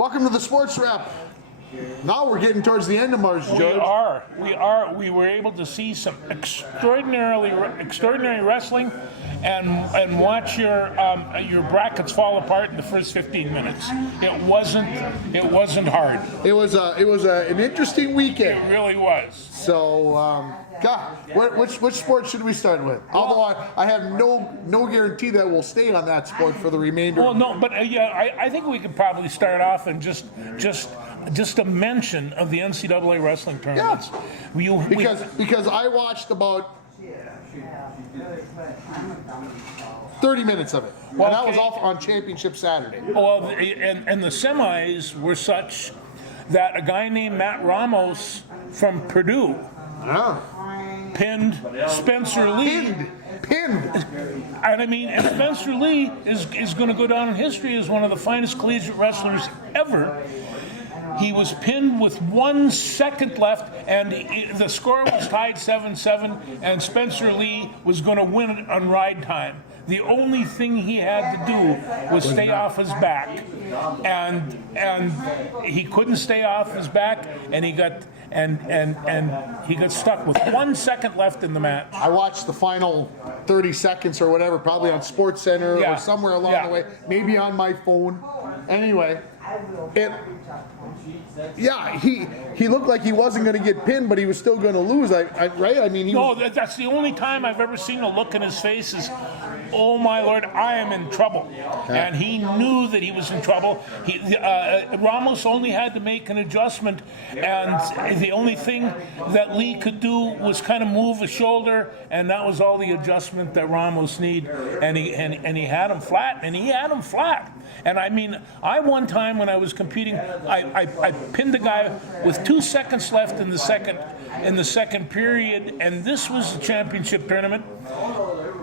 Welcome to the Sports Wrap. Now we're getting towards the end of March, George. We were able to see some extraordinary wrestling, and watch your brackets fall apart in the first 15 minutes. It wasn't hard. It was an interesting weekend. It really was. So, God, which sport should we start with? Although I have no guarantee that we'll stay on that sport for the remainder. Well, no, but I think we could probably start off and just a mention of the NCAA wrestling tournaments. Yeah. Because I watched about 30 minutes of it. Well, and that was all on Championship Saturday. Well, and the semis were such that a guy named Matt Ramos from Purdue pinned Spencer Lee. Pinned. And I mean, and Spencer Lee is going to go down in history as one of the finest collegiate wrestlers ever. He was pinned with 1 second left, and the score was tied 7-7, and Spencer Lee was going to win on ride time. The only thing he had to do was stay off his back, and he couldn't stay off his back, and he got he got stuck with 1 second left in the match. I watched the final 30 seconds or whatever, probably on Sports Center or somewhere along the way, maybe on my phone. Anyway, he looked like he wasn't going to get pinned, but he was still going to lose. Right? I mean, that's the only time I've ever seen a look in his face is, "Oh my Lord, I am in trouble," and he knew that he was in trouble. Ramos only had to make an adjustment, and the only thing that Lee could do was kind of move a shoulder, and that was all the adjustment that Ramos needed. And he had him flat, And I mean, one time when I was competing, I pinned a guy with 2 seconds left in the second period, and this was the championship tournament.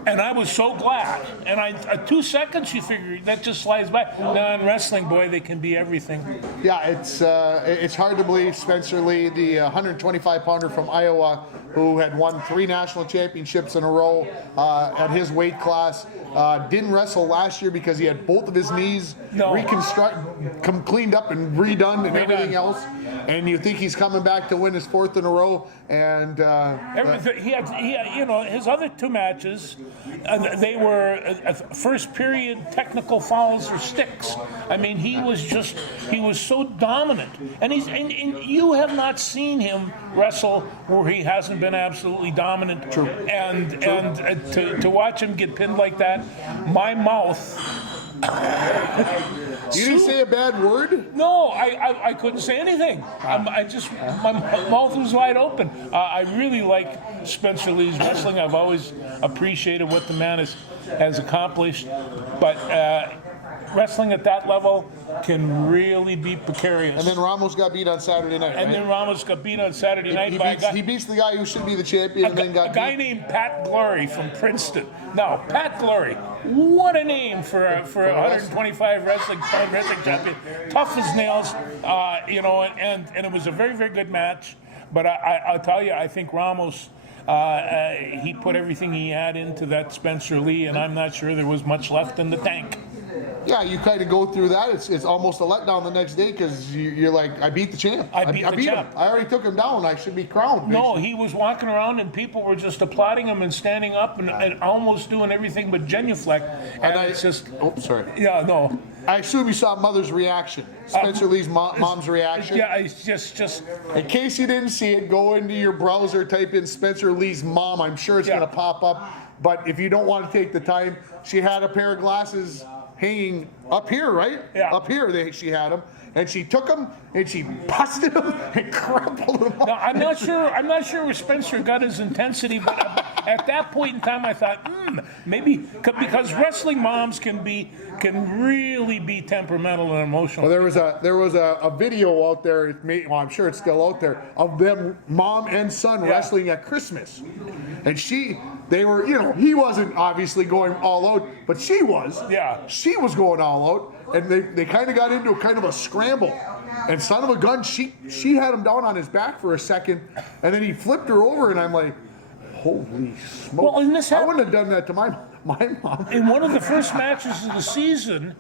And I was so glad. And 2 seconds, you figure that just slides by. Now in wrestling, boy, they can be everything. Yeah, it's hard to believe Spencer Lee, the 125-pounder from Iowa, who had won 3 national championships in a row at his weight class, didn't wrestle last year because he had both of his knees cleaned up and redone and everything else. And you think he's coming back to win his 4th in a row, and he had his other 2 matches, they were first period technical fouls or sticks. I mean, he was so dominant, and you have not seen him wrestle where he hasn't been absolutely dominant. True. And to watch him get pinned like that, my mouth. You didn't say a bad word? No, I couldn't say anything. My mouth was wide open. I really like Spencer Lee's wrestling. I've always appreciated what the man has accomplished, but wrestling at that level can really be precarious. And then Ramos got beat on Saturday night. And then Ramos got beat on Saturday night he beats the guy who should be the champion, and then got a guy named Pat Glory from Princeton. Now, Pat Glory, what a name for a 125 wrestling champion. Tough as nails, and it was a very, very good match. But I'll tell you, I think Ramos, he put everything he had into that Spencer Lee, and I'm not sure there was much left in the tank. Yeah, you kind of go through that. It's almost a letdown the next day because you're like, I beat the champ. I beat him. I already took him down. I should be crowned. No, he was walking around and people were just applauding him and standing up and almost doing everything but genuflect. And it's just... Oh, sorry. Yeah, no. I assume you saw Mother's reaction. Spencer Lee's mom's reaction. Yeah, it's just... In case you didn't see it, go into your browser, type in Spencer Lee's mom. I'm sure it's going to pop up. But if you don't want to take the time, she had a pair of glasses hanging up here, right? Yeah. Up here, she had them, and she took them and she busted them and crumpled them. Now, I'm not sure where Spencer got his intensity, but at that point in time, I thought, maybe because wrestling moms can really be temperamental and emotional. Well, there was a video out there. I'm sure it's still out there of them, mom and son, wrestling at Christmas, and they were, he wasn't obviously going all out, but she was. Yeah. She was going all out, and they kind of got into a kind of a scramble. And son of a gun, she had him down on his back for a second, and then he flipped her over, and I'm like, holy smoke. Well, I wouldn't have done that to my My mom. In one of the first matches of the season,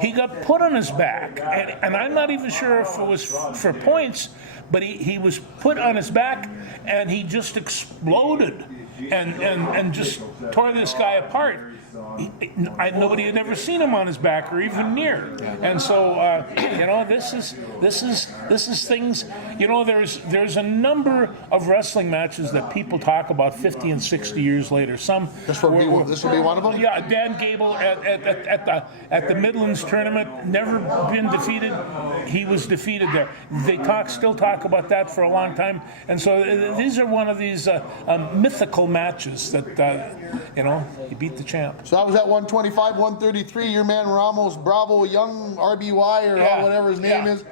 he got put on his back, and I'm not even sure if it was for points, but he was put on his back, and he just exploded and just tore this guy apart. Nobody had ever seen him on his back or even near, and so this is things. There's a number of wrestling matches that people talk about 50 and 60 years later. Some This will be one of them. yeah, Dan Gable at the Midlands tournament, never been defeated. He was defeated there. They still talk about that for a long time, and so these are one of these mythical matches that you beat the champ. So I was at 125, 133. Your man Ramos Bravo, Young RBY or whatever his name is.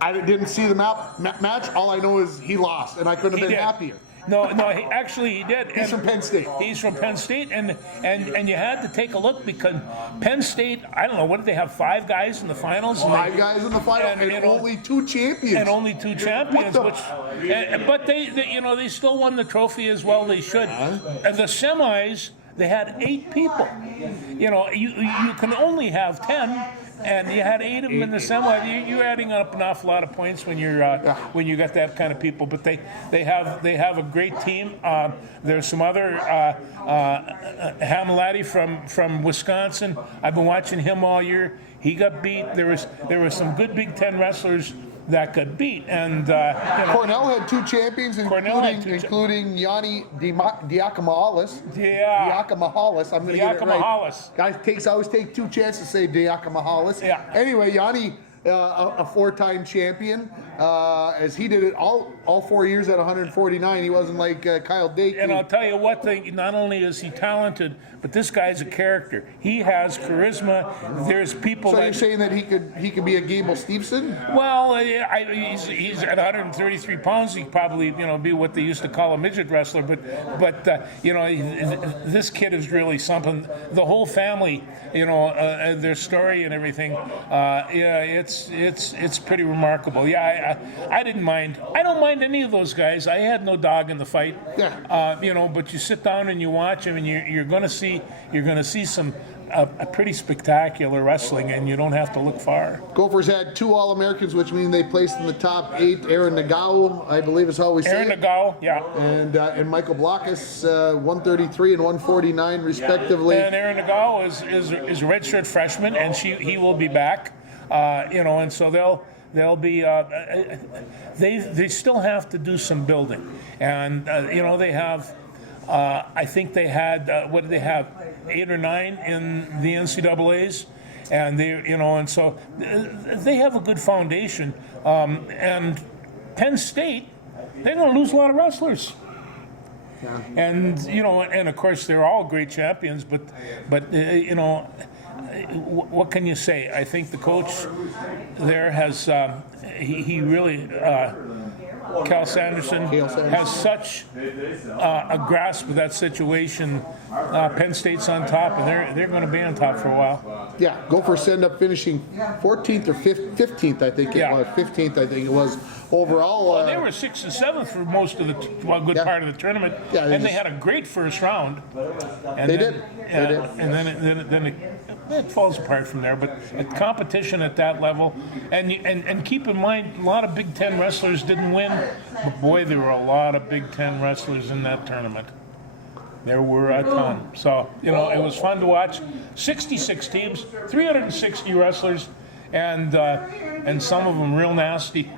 I didn't see the match. All I know is he lost, and I couldn't have been happier. No, he did. He's from Penn State. He's from Penn State, and you had to take a look because Penn State, I don't know, what did they have, 5 guys in the finals? Five guys in the final, and only 2 champions. And only 2 champions, but they still won the trophy as well. They should. And the semis, they had 8 people. You can only have 10. And you had 8 of them in the semi. You're adding up an awful lot of points when when you got that kind of people. But they have a great team. There's some other Hamilati from Wisconsin. I've been watching him all year. He got beat. There was some good Big Ten wrestlers that got beat, and Cornell had 2 champions, including Yanni Diakomahalis. Yeah, Diakomahalis. I'm going to get it right. Diakomahalis. Guys always take 2 chances to say Diakomahalis. Yeah. Anyway, Yanni, a 4-time champion, as he did it all 4 years at 149. He wasn't like Kyle Dake. And I'll tell you what thing, not only is he talented, but this guy's a character. He has charisma. There's people. So you're saying that he could be a Gable Steveson? Well, he's at 133 pounds. He probably be what they used to call a midget wrestler. But this kid is really something. The whole family, their story and everything. It's pretty remarkable. Yeah, I didn't mind. I don't mind any of those guys. I had no dog in the fight. Yeah. But you sit down and you watch them, and you're going to see some a pretty spectacular wrestling, and you don't have to look far. Gophers had 2 All-Americans, which means they placed in the top 8. Aaron Nagao, I believe is how we say it. Aaron Nagao, yeah. And Michael Blockus, 133 and 149 respectively. And Aaron Nagao is a redshirt freshman, and he will be back. And so they'll be. They still have to do some building, and they have. I think they had what did they have, 8 or 9 in the NCAA's, and and so they have a good foundation. And Penn State, they're going to lose a lot of wrestlers. Yeah. And and of course they're all great champions, but what can you say? I think the coach there has he really. Cal Sanderson has such a grasp of that situation. Penn State's on top, and they're going to be on top for a while. Yeah, Gophers end up finishing 14th or 15th, I think it was. 15th, I think it was. Overall, well, they were 6th and 7th for most of the part of the tournament, and they had a great first round. And they did. And then it falls apart from there. But competition at that level, and keep in mind, a lot of Big Ten wrestlers didn't win, but boy, there were a lot of Big Ten wrestlers in that tournament. There were a ton. So, it was fun to watch. 66 teams, 360 wrestlers, and some of them real nasty.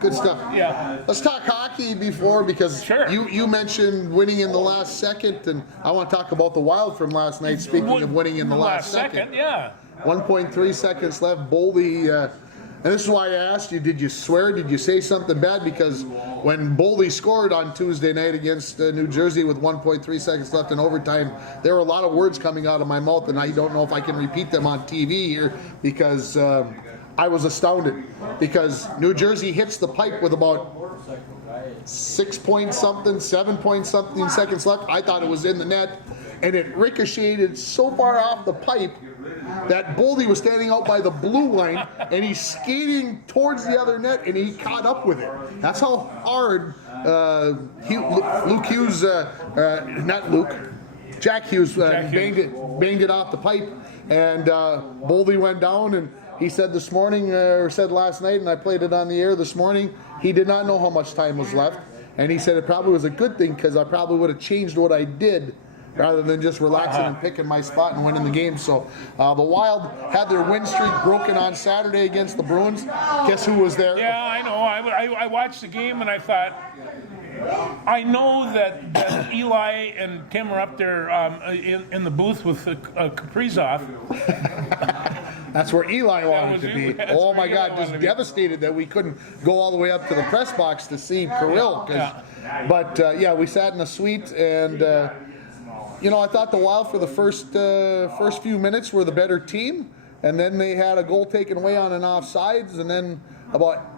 Good stuff. Yeah. Let's talk hockey because sure. you mentioned winning in the last second, and I want to talk about the Wild from last night, speaking of winning in the last second. Yeah. 1.3 seconds left. Boldy, and this is why I asked you, did you swear? Did you say something bad? Because when Boldy scored on Tuesday night against New Jersey with 1.3 seconds left in overtime, there were a lot of words coming out of my mouth, and I don't know if I can repeat them on TV here because I was astounded. Because New Jersey hits the pipe with about 6 point something, 7 point something seconds left. I thought it was in the net, and it ricocheted so far off the pipe that Boldy was standing out by the blue line, and he's skating towards the other net, and he caught up with it. That's how hard Luke Hughes, not Luke, Jack Hughes, Jack Hughes. banged it off the pipe, and Boldy went down, and he said this morning, or said last night, and I played it on the air this morning, he did not know how much time was left, and he said it probably was a good thing because I probably would have changed what I did rather than just relaxing and picking my spot and winning the game. So the Wild had their win streak broken on Saturday against the Bruins. Guess who was there? Yeah, I know. I watched the game and I thought, I know that Eli and Tim are up there in the booth with Kaprizov. That's where Eli wanted to be. That's Oh where my Eli God, wanted just to be. devastated that we couldn't go all the way up to the press box to see Kirill. Yeah. But yeah, we sat in a suite, and I thought the Wild for the first few minutes were the better team, and then they had a goal taken away on an offsides, and then about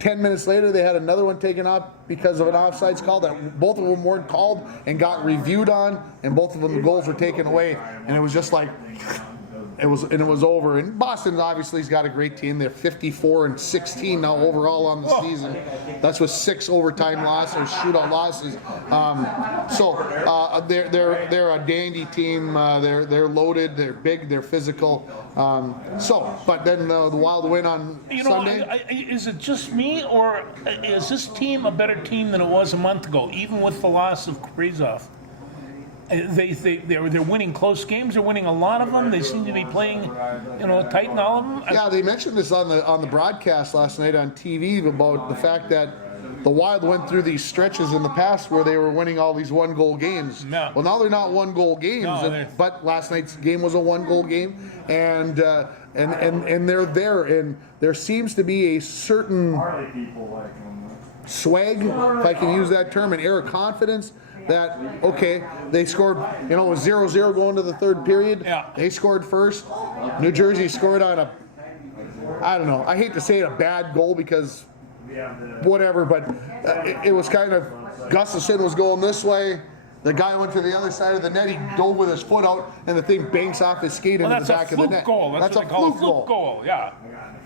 10 minutes later they had another one taken off because of an offsides call that both of them weren't called and got reviewed on, and both of them the goals were taken away, and it was just like it was over. And Boston obviously has got a great team. They're 54-16 now overall on the season. That's with 6 overtime losses, shootout losses. So they're a dandy team. They're loaded. They're big. They're physical. But then the Wild win on Sunday. Is it just me, or is this team a better team than it was a month ago, even with the loss of Kaprizov? They're winning close games. They're winning a lot of them. They seem to be playing, tight in all of them. Yeah, they mentioned this on the broadcast last night on TV about the fact that the Wild went through these stretches in the past where they were winning all these 1-goal games. Yeah. Well, now they're not 1-goal games, No, but last night's game was a 1-goal game, and they're there, and there seems to be a certain swag, if I can use that term, an air of confidence that, okay, they scored, it was 0-0 going to the third period. Yeah. They scored first. New Jersey scored on I don't know, I hate to say it, a bad goal because whatever, but it was kind of, Gustafsson was going this way. The guy went to the other side of the net. He dove with his foot out, and the thing banks off his skate into the back of the net. That's what they call a fluke goal. Yeah.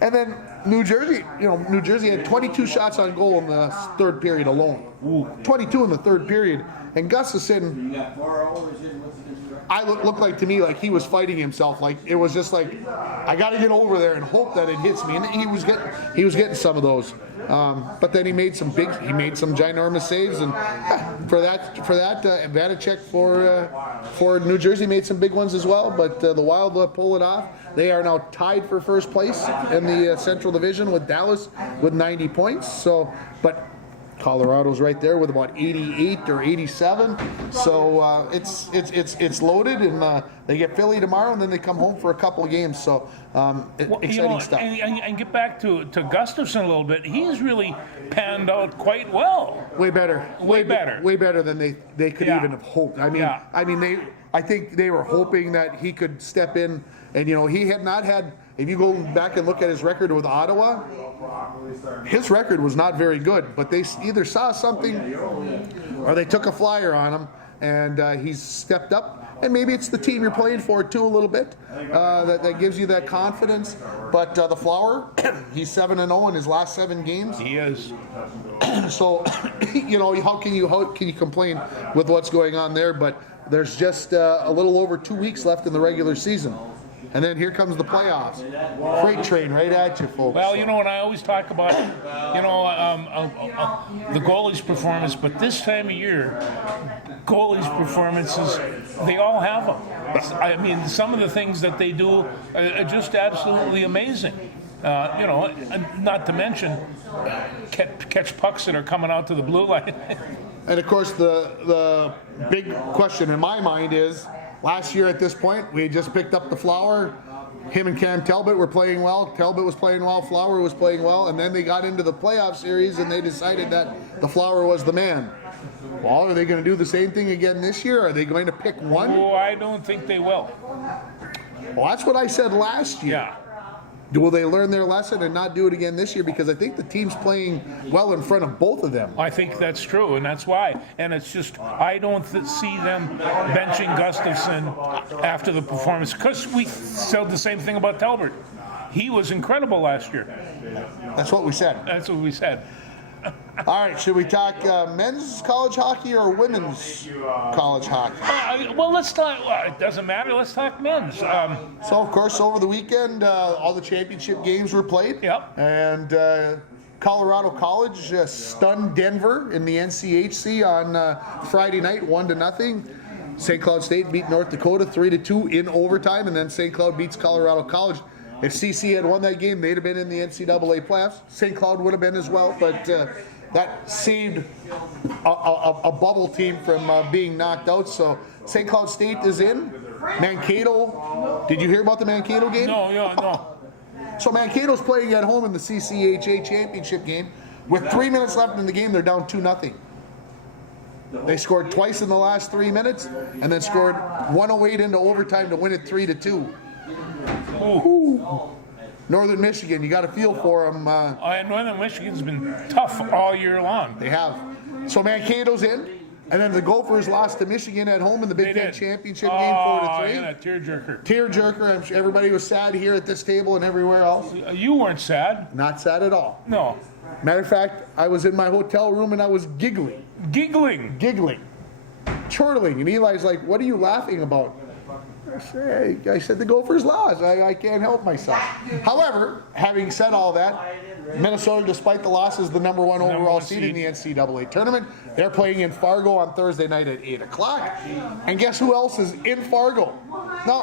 And then New Jersey had 22 shots on goal in the third period alone. 22 in the third period. And Gustafsson, looked like to me like he was fighting himself. Like it was just like, I got to get over there and hope that it hits me. And he was getting some of those. But then he made some ginormous saves, and for that, Vanacek for New Jersey made some big ones as well. But the Wild pull it off. They are now tied for first place in the Central Division with Dallas with 90 points. So, but Colorado's right there with about 88 or 87. So it's loaded, and they get Philly tomorrow, and then they come home for a couple of games. So exciting stuff. And get back to Gustafsson a little bit. He's really panned out quite well. Way better than they could even have hoped. I think they were hoping that he could step in, and he had not had. If you go back and look at his record with Ottawa, his record was not very good. But they either saw something, or they took a flyer on him, and he's stepped up. And maybe it's the team you're playing for too a little bit that gives you that confidence. But the Flower, he's 7-0 in his last 7 games. He is. So, how can you complain with what's going on there? But there's just a little over 2 weeks left in the regular season. And then here comes the playoffs. Freight train right at you, folks. Well, and I always talk about, the goalie's performance, but this time of year, goalies' performances, they all have them. Some of the things that they do are just absolutely amazing. Not to mention catch pucks that are coming out to the blue line. And of course, the big question in my mind is, last year at this point, we had just picked up the Flower. Him and Cam Talbot were playing well. Talbot was playing well. Flower was playing well. And then they got into the playoff series, and they decided that the Flower was the man. Well, are they going to do the same thing again this year? Are they going to pick one? Oh, I don't think they will. Well, that's what I said last year. Yeah. Will they learn their lesson and not do it again this year? Because I think the team's playing well in front of both of them. I think that's true, and that's why. And it's just, I don't see them benching Gustafsson after the performance. Because we said the same thing about Talbot. He was incredible last year. That's what we said. That's what we said. All right, should we talk men's college hockey or women's college hockey? Well, let's talk. Well, it doesn't matter. Let's talk men's. So, of course, over the weekend, all the championship games were played. Yep. And Colorado College stunned Denver in the NCHC on Friday night, 1-0. St. Cloud State beat North Dakota 3-2 in overtime, and then St. Cloud beats Colorado College. If CC had won that game, they'd have been in the NCAA playoffs. St. Cloud would have been as well, but that saved a bubble team from being knocked out. So St. Cloud State is in. Mankato, did you hear about the Mankato game? No. So Mankato's playing at home in the CCHA championship game. With 3 minutes left in the game, they're down 2-0. They scored twice in the last 3 minutes, and then scored 1:08 into overtime to win it 3-2. Ooh. Northern Michigan, you got a feel for them. Northern Michigan's been tough all year long. They have. So Mankato's in, and then the Gophers lost to Michigan at home in the Big Ten championship game 4-3. Yeah, tearjerker. Tearjerker. I'm sure everybody was sad here at this table and everywhere else. You weren't sad. Not sad at all. No. Matter of fact, I was in my hotel room and I was giggling. Giggling. Chortling. And Eli's like, "What are you laughing about?" I said the Gophers lost. I can't help myself. However, having said all that, Minnesota, despite the losses, the number one overall seed in the NCAA tournament. They're playing in Fargo on Thursday night at 8 o'clock. And guess who else is in Fargo? Now,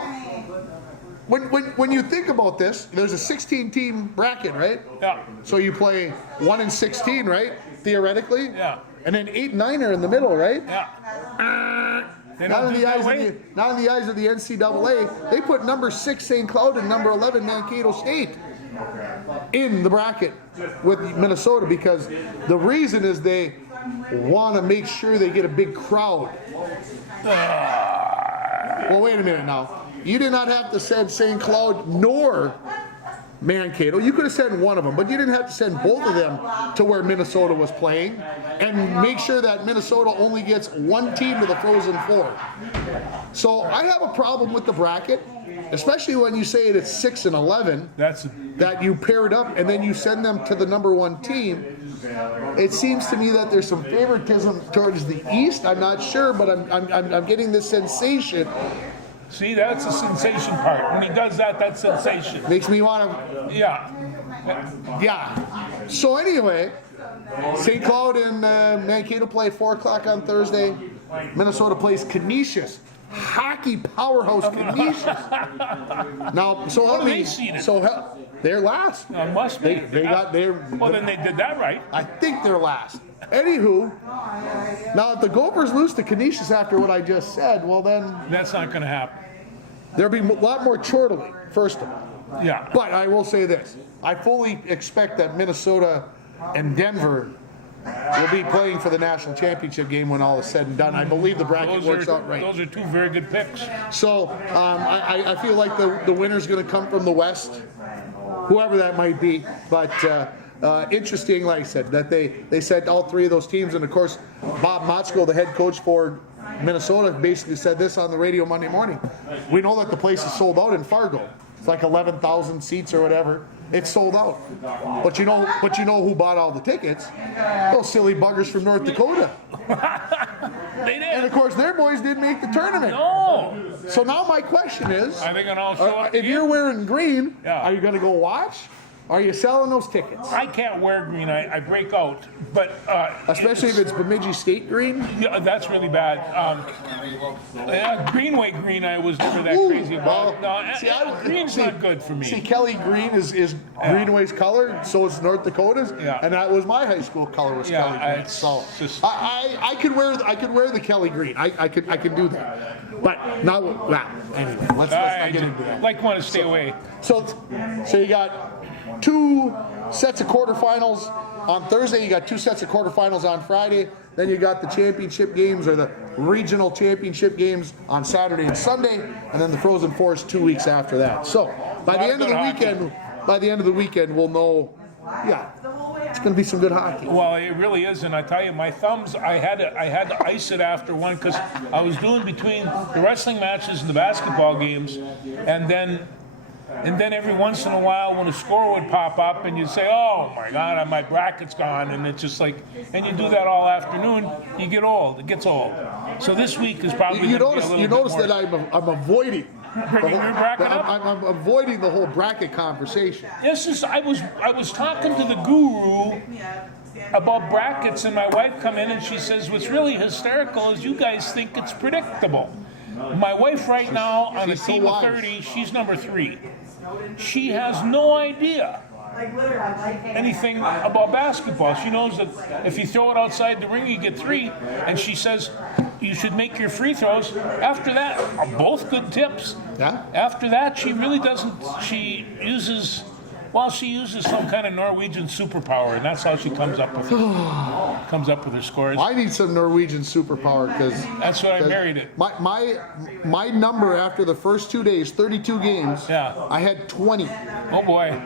when you think about this, there's a 16-team bracket, right? Yeah. So you play 1 and 16, right? Theoretically. Yeah. And then 8 and 9 are in the middle, right? Yeah. Not in the eyes of the NCAA. They put number 6 St. Cloud and number 11 Mankato State in the bracket with Minnesota, because the reason is they want to make sure they get a big crowd. Well, wait a minute now. You did not have to send St. Cloud nor Mankato. You could have sent one of them, but you didn't have to send both of them to where Minnesota was playing, and make sure that Minnesota only gets one team to the Frozen Four. So I have a problem with the bracket, especially when you say it's 6 and 11. That you paired up and then you send them to the number one team. It seems to me that there's some favoritism towards the East. I'm not sure, but I'm getting this sensation. See, that's the sensation part. When he does that, that's sensation. Makes me want to. Yeah. So anyway, St. Cloud and Mankato play 4 o'clock on Thursday. Minnesota plays Canisius. Hockey powerhouse Canisius. Now, so What are they seeded? They're last. Must be. Well, then they did that right. I think they're last. Anywho, now if the Gophers lose to Canisius after what I just said, well then That's not going to happen. there'll be a lot more chortling, first of all. Yeah. But I will say this. I fully expect that Minnesota and Denver will be playing for the national championship game when all is said and done. I believe the bracket works out right. Those are 2 very good picks. So I feel like the winner's going to come from the West, whoever that might be. But interesting, like I said, that they sent all 3 of those teams. And, of course, Bob Motzko, the head coach for Minnesota, basically said this on the radio Monday morning. We know that the place is sold out in Fargo. It's like 11,000 seats or whatever. It's sold out. But you know who bought all the tickets? Those silly buggers from North Dakota. They did. And, of course, their boys didn't make the tournament. No. So now my question is, Are they going to all show up if again? you're wearing green, Yeah. are you going to go watch? Are you selling those tickets? I can't wear green. I break out. But Especially if it's Bemidji State green? yeah, that's really bad. Greenway green, I was never that Ooh, crazy about. well, No, green's not good for me. See, Kelly Green is Greenway's color, so is North Dakota's, Yeah. and that was my high school color was Yeah, Kelly Green. it's So just- I could wear the Kelly Green. I could do that. But now, anyway, let's not get into that. Like want to stay away. So you got 2 sets of quarterfinals on Thursday. You got 2 sets of quarterfinals on Friday. Then you got the championship games or the regional championship games on Saturday and Sunday, and then the Frozen Four is 2 weeks after that. So by the end of the weekend, we'll know. Yeah, it's going to be some good hockey. Well, it really is, and I tell you, my thumbs, I had to ice it after one because I was doing between the wrestling matches and the basketball games, and then And then every once in a while, when a score would pop up, and you'd say, "Oh my God, my bracket's gone," and it's just like, and you do that all afternoon, you get old. It gets old. So this week is probably You gonna be a notice, little you bit notice more. that I'm avoiding. Bringing your bracket up? I'm avoiding the whole bracket conversation. This is I was talking to the guru about brackets, and my wife come in and she says, "What's really hysterical is you guys think it's predictable." My wife right now on a She's so team of wise. 30, she's number 3. She has no idea anything about basketball. She knows that if you throw it outside the ring, you get 3, and she says you should make your free throws. After that, are both good tips. Yeah. After that, she really doesn't. She uses some kind of Norwegian superpower, and that's how she comes up with her scores. I need some Norwegian superpower because That's what I married it. my number after the first 2 days, 32 games. Yeah. I had 20. Oh boy.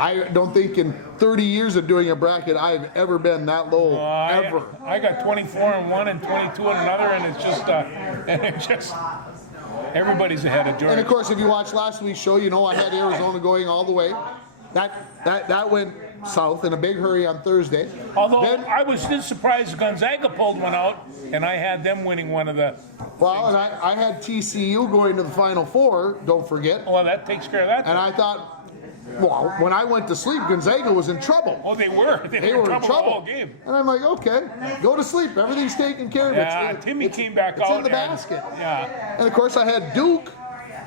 I don't think in 30 years of doing a bracket I've ever been that low ever. I got 24 in one and 22 in another, and it's just everybody's ahead of And Jordan. of course, if you watched last week's show, you know I had Arizona going all the way. That went south in a big hurry on Thursday. Although Then- I was still surprised Gonzaga pulled one out, and I had them winning one of the. Well, and I had TCU going to the Final Four, don't forget. Well, that takes care of that. And I thought, well, when I went to sleep, Gonzaga was in trouble. Oh, they were. They were in trouble the whole game. And I'm like, okay, go to sleep. Everything's taken care of. Yeah, Timmy came back it's out. in the and- basket. Yeah, And of course, I had Duke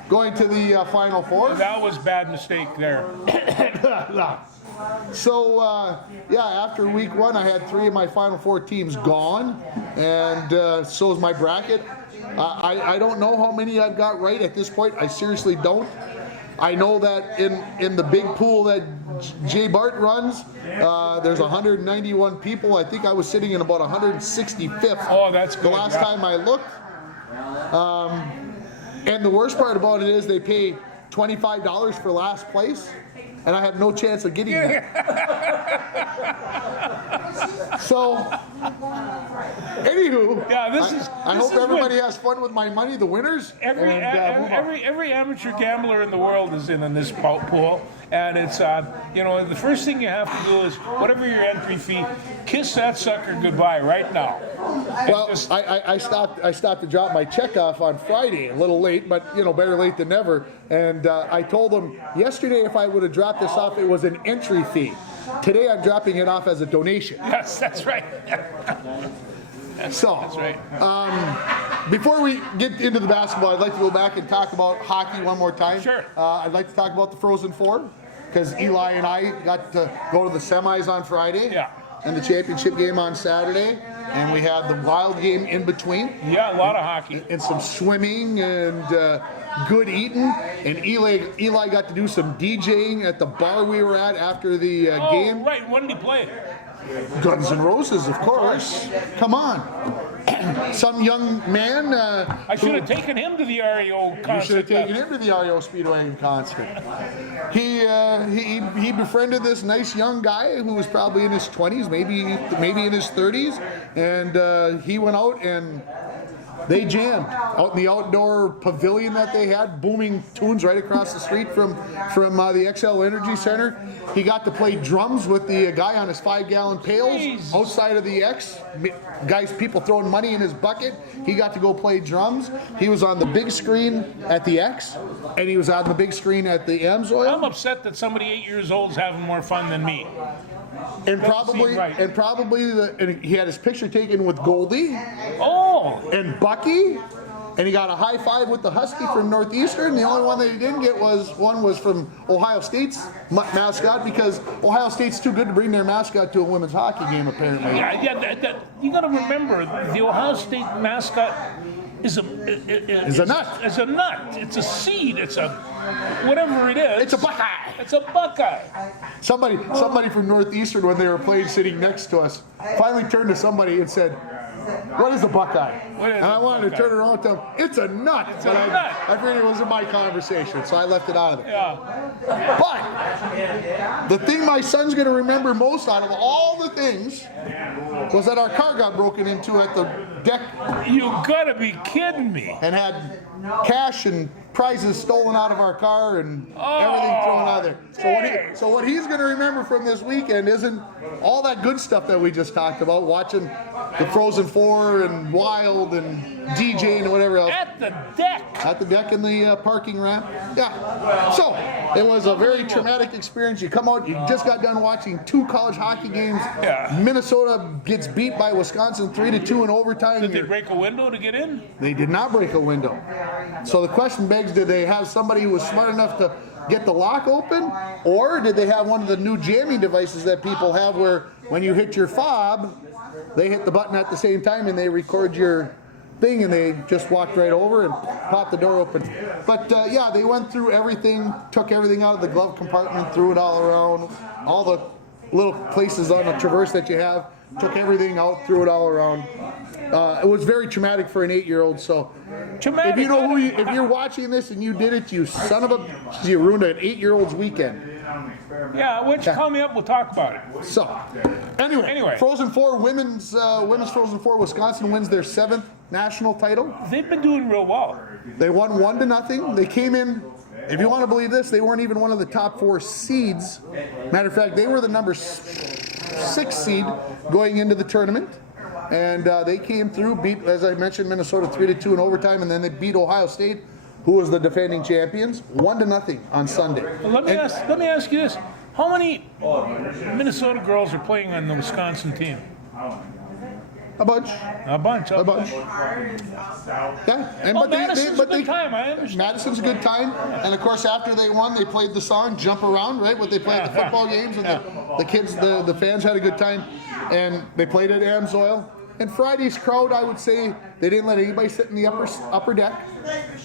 going to the Final Four. that was a bad mistake there. So, after week 1, I had 3 of my Final Four teams gone, and so is my bracket. I don't know how many I've got right at this point. I seriously don't. I know that in the big pool that Jay Bart runs, there's 191 people. I think I was sitting in about 165th. Oh, that's good. The last time I looked. And the worst part about it is they pay $25 for last place, and I have no chance of getting that. So, anywho, Yeah, I this hope is everybody has fun with my money, the winners. Every amateur gambler in the world is in this pool, and it's the first thing you have to do is whatever your entry fee, kiss that sucker goodbye right now. Well, I stopped to drop my check off on Friday, a little late, but better late than never. And I told them yesterday if I would have dropped this off, it was an entry fee. Today I'm dropping it off as a donation. Yes, that's right. So, That's right. before we get into the basketball, I'd like to go back and talk about hockey one more time. Sure. I'd like to talk about the Frozen Four, because Eli and I got to go to the semis on Friday. Yeah. And the championship game on Saturday. And we had the wild game in between. Yeah, a lot of hockey. And some swimming and good eating. And Eli got to do some DJing at the bar we were at after the game. Oh, right. When did he play? Guns N' Roses, of course. Come on. Some young man. I should have taken him to the REO concert. You should have taken him to the REO Speedwagon concert. He befriended this nice young guy who was probably in his 20s, maybe in his 30s, and he went out and they jammed out in the outdoor pavilion that they had, booming tunes right across the street from the XL Energy Center. He got to play drums with the guy on his 5-gallon pails Jesus. outside of the X. People throwing money in his bucket. He got to go play drums. He was on the big screen at the X, and he was on the big screen at the Amsoil. I'm upset that somebody 8 years old is having more fun than me. And seem right. and he had his picture taken with Goldie Oh, and Bucky, and he got a high five with the Husky from Northeastern. The only one that he didn't get was from Ohio State's mascot, because Ohio State's too good to bring their mascot to a women's hockey game, apparently. yeah. You got to remember, the Ohio State mascot is a nut. It's a nut. It's a seed. It's a whatever it is. It's a Buckeye. It's a Buckeye. Somebody from Northeastern, when they were playing sitting next to us, finally turned to somebody and said, "What is a Buckeye?" What is And I a wanted to Buckeye? turn around and tell him, "It's a nut." It's But a nut. I figured it wasn't my conversation, so I left it out of it. Yeah. But the thing my son's going to remember most out of all the things was that our car got broken into at the deck You gotta be kidding me. and had cash and prizes stolen out of our car and everything thrown out of there. So what he's going to remember from this weekend isn't all that good stuff that we just talked about, watching the Frozen Four and Wild and DJ and whatever else. At the deck. At the deck in the parking ramp. Yeah. So it was a very traumatic experience. You come out, you just got done watching 2 college hockey games. Yeah. Minnesota gets beat by Wisconsin 3-2 in overtime. Did they break a window to get in? They did not break a window. So the question begs, did they have somebody who was smart enough to get the lock open? Or did they have one of the new jamming devices that people have where when you hit your fob, they hit the button at the same time and they record your thing and they just walked right over and popped the door open. But yeah, they went through everything, took everything out of the glove compartment, threw it all around, all the little places on the traverse that you have, took everything out, threw it all around. It was very traumatic for an 8-year-old. So Traumatic. if you know who, if you're watching this and you did it, you son of a, you ruined an 8-year-old's weekend. Yeah, why don't you call me up? We'll talk about it. So anyway, Frozen Four women's Frozen Four. Wisconsin wins their 7th national title. They've been doing real well. They won 1-0. They came in. If you want to believe this, they weren't even one of the top 4 seeds. Matter of fact, they were the number 6 seed going into the tournament. And they came through, beat, as I mentioned, Minnesota 3-2 in overtime, and then they beat Ohio State, who was the defending champions, 1-0 on Sunday. Well, let me ask you this: how many Minnesota girls are playing on the Wisconsin team? A bunch. A bunch. A bunch. Yeah. And, Madison's a good time. I understand. Madison's a good time. And of course, after they won, they played the song "Jump Around," right? What they played at the football games, and the kids, the fans had a good time. And they played at Amsoil. And Friday's crowd, I would say, they didn't let anybody sit in the upper deck.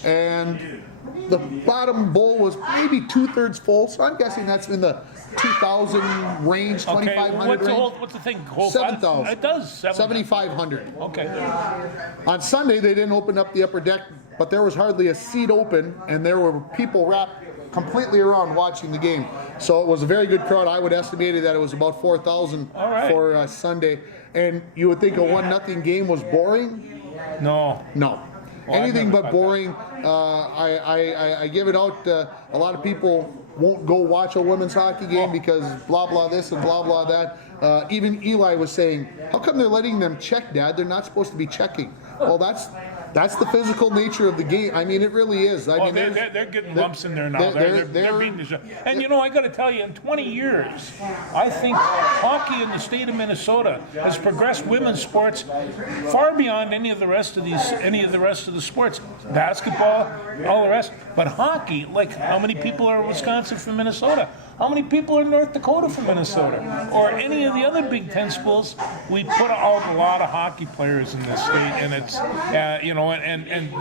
And the bottom bowl was maybe 2/3 full, so I'm guessing that's in the 2,000 range, 2,500 range. What's the thing? 7,000. It does. 7,500. Okay. On Sunday, they didn't open up the upper deck, but there was hardly a seat open, and there were people wrapped completely around watching the game. So it was a very good crowd. I would estimate that it was about 4,000 for Sunday. And you would think a 1-0 game was boring? No. No. Anything but boring. I give it out. A lot of people won't go watch a women's hockey game because blah, blah this and blah, blah that. Even Eli was saying, how come they're letting them check, Dad? They're not supposed to be checking. Well, that's the physical nature of the game. I mean, it really is. I mean, they're getting lumps in there now. They're beating the shit. And you know, I got to tell you, in 20 years, I think hockey in the state of Minnesota has progressed women's sports far beyond any of the rest of the sports. Basketball, all the rest, but hockey. Like, how many people are in Wisconsin from Minnesota? How many people are in North Dakota from Minnesota? Or any of the other Big Ten schools? We put out a lot of hockey players in this state, and it's and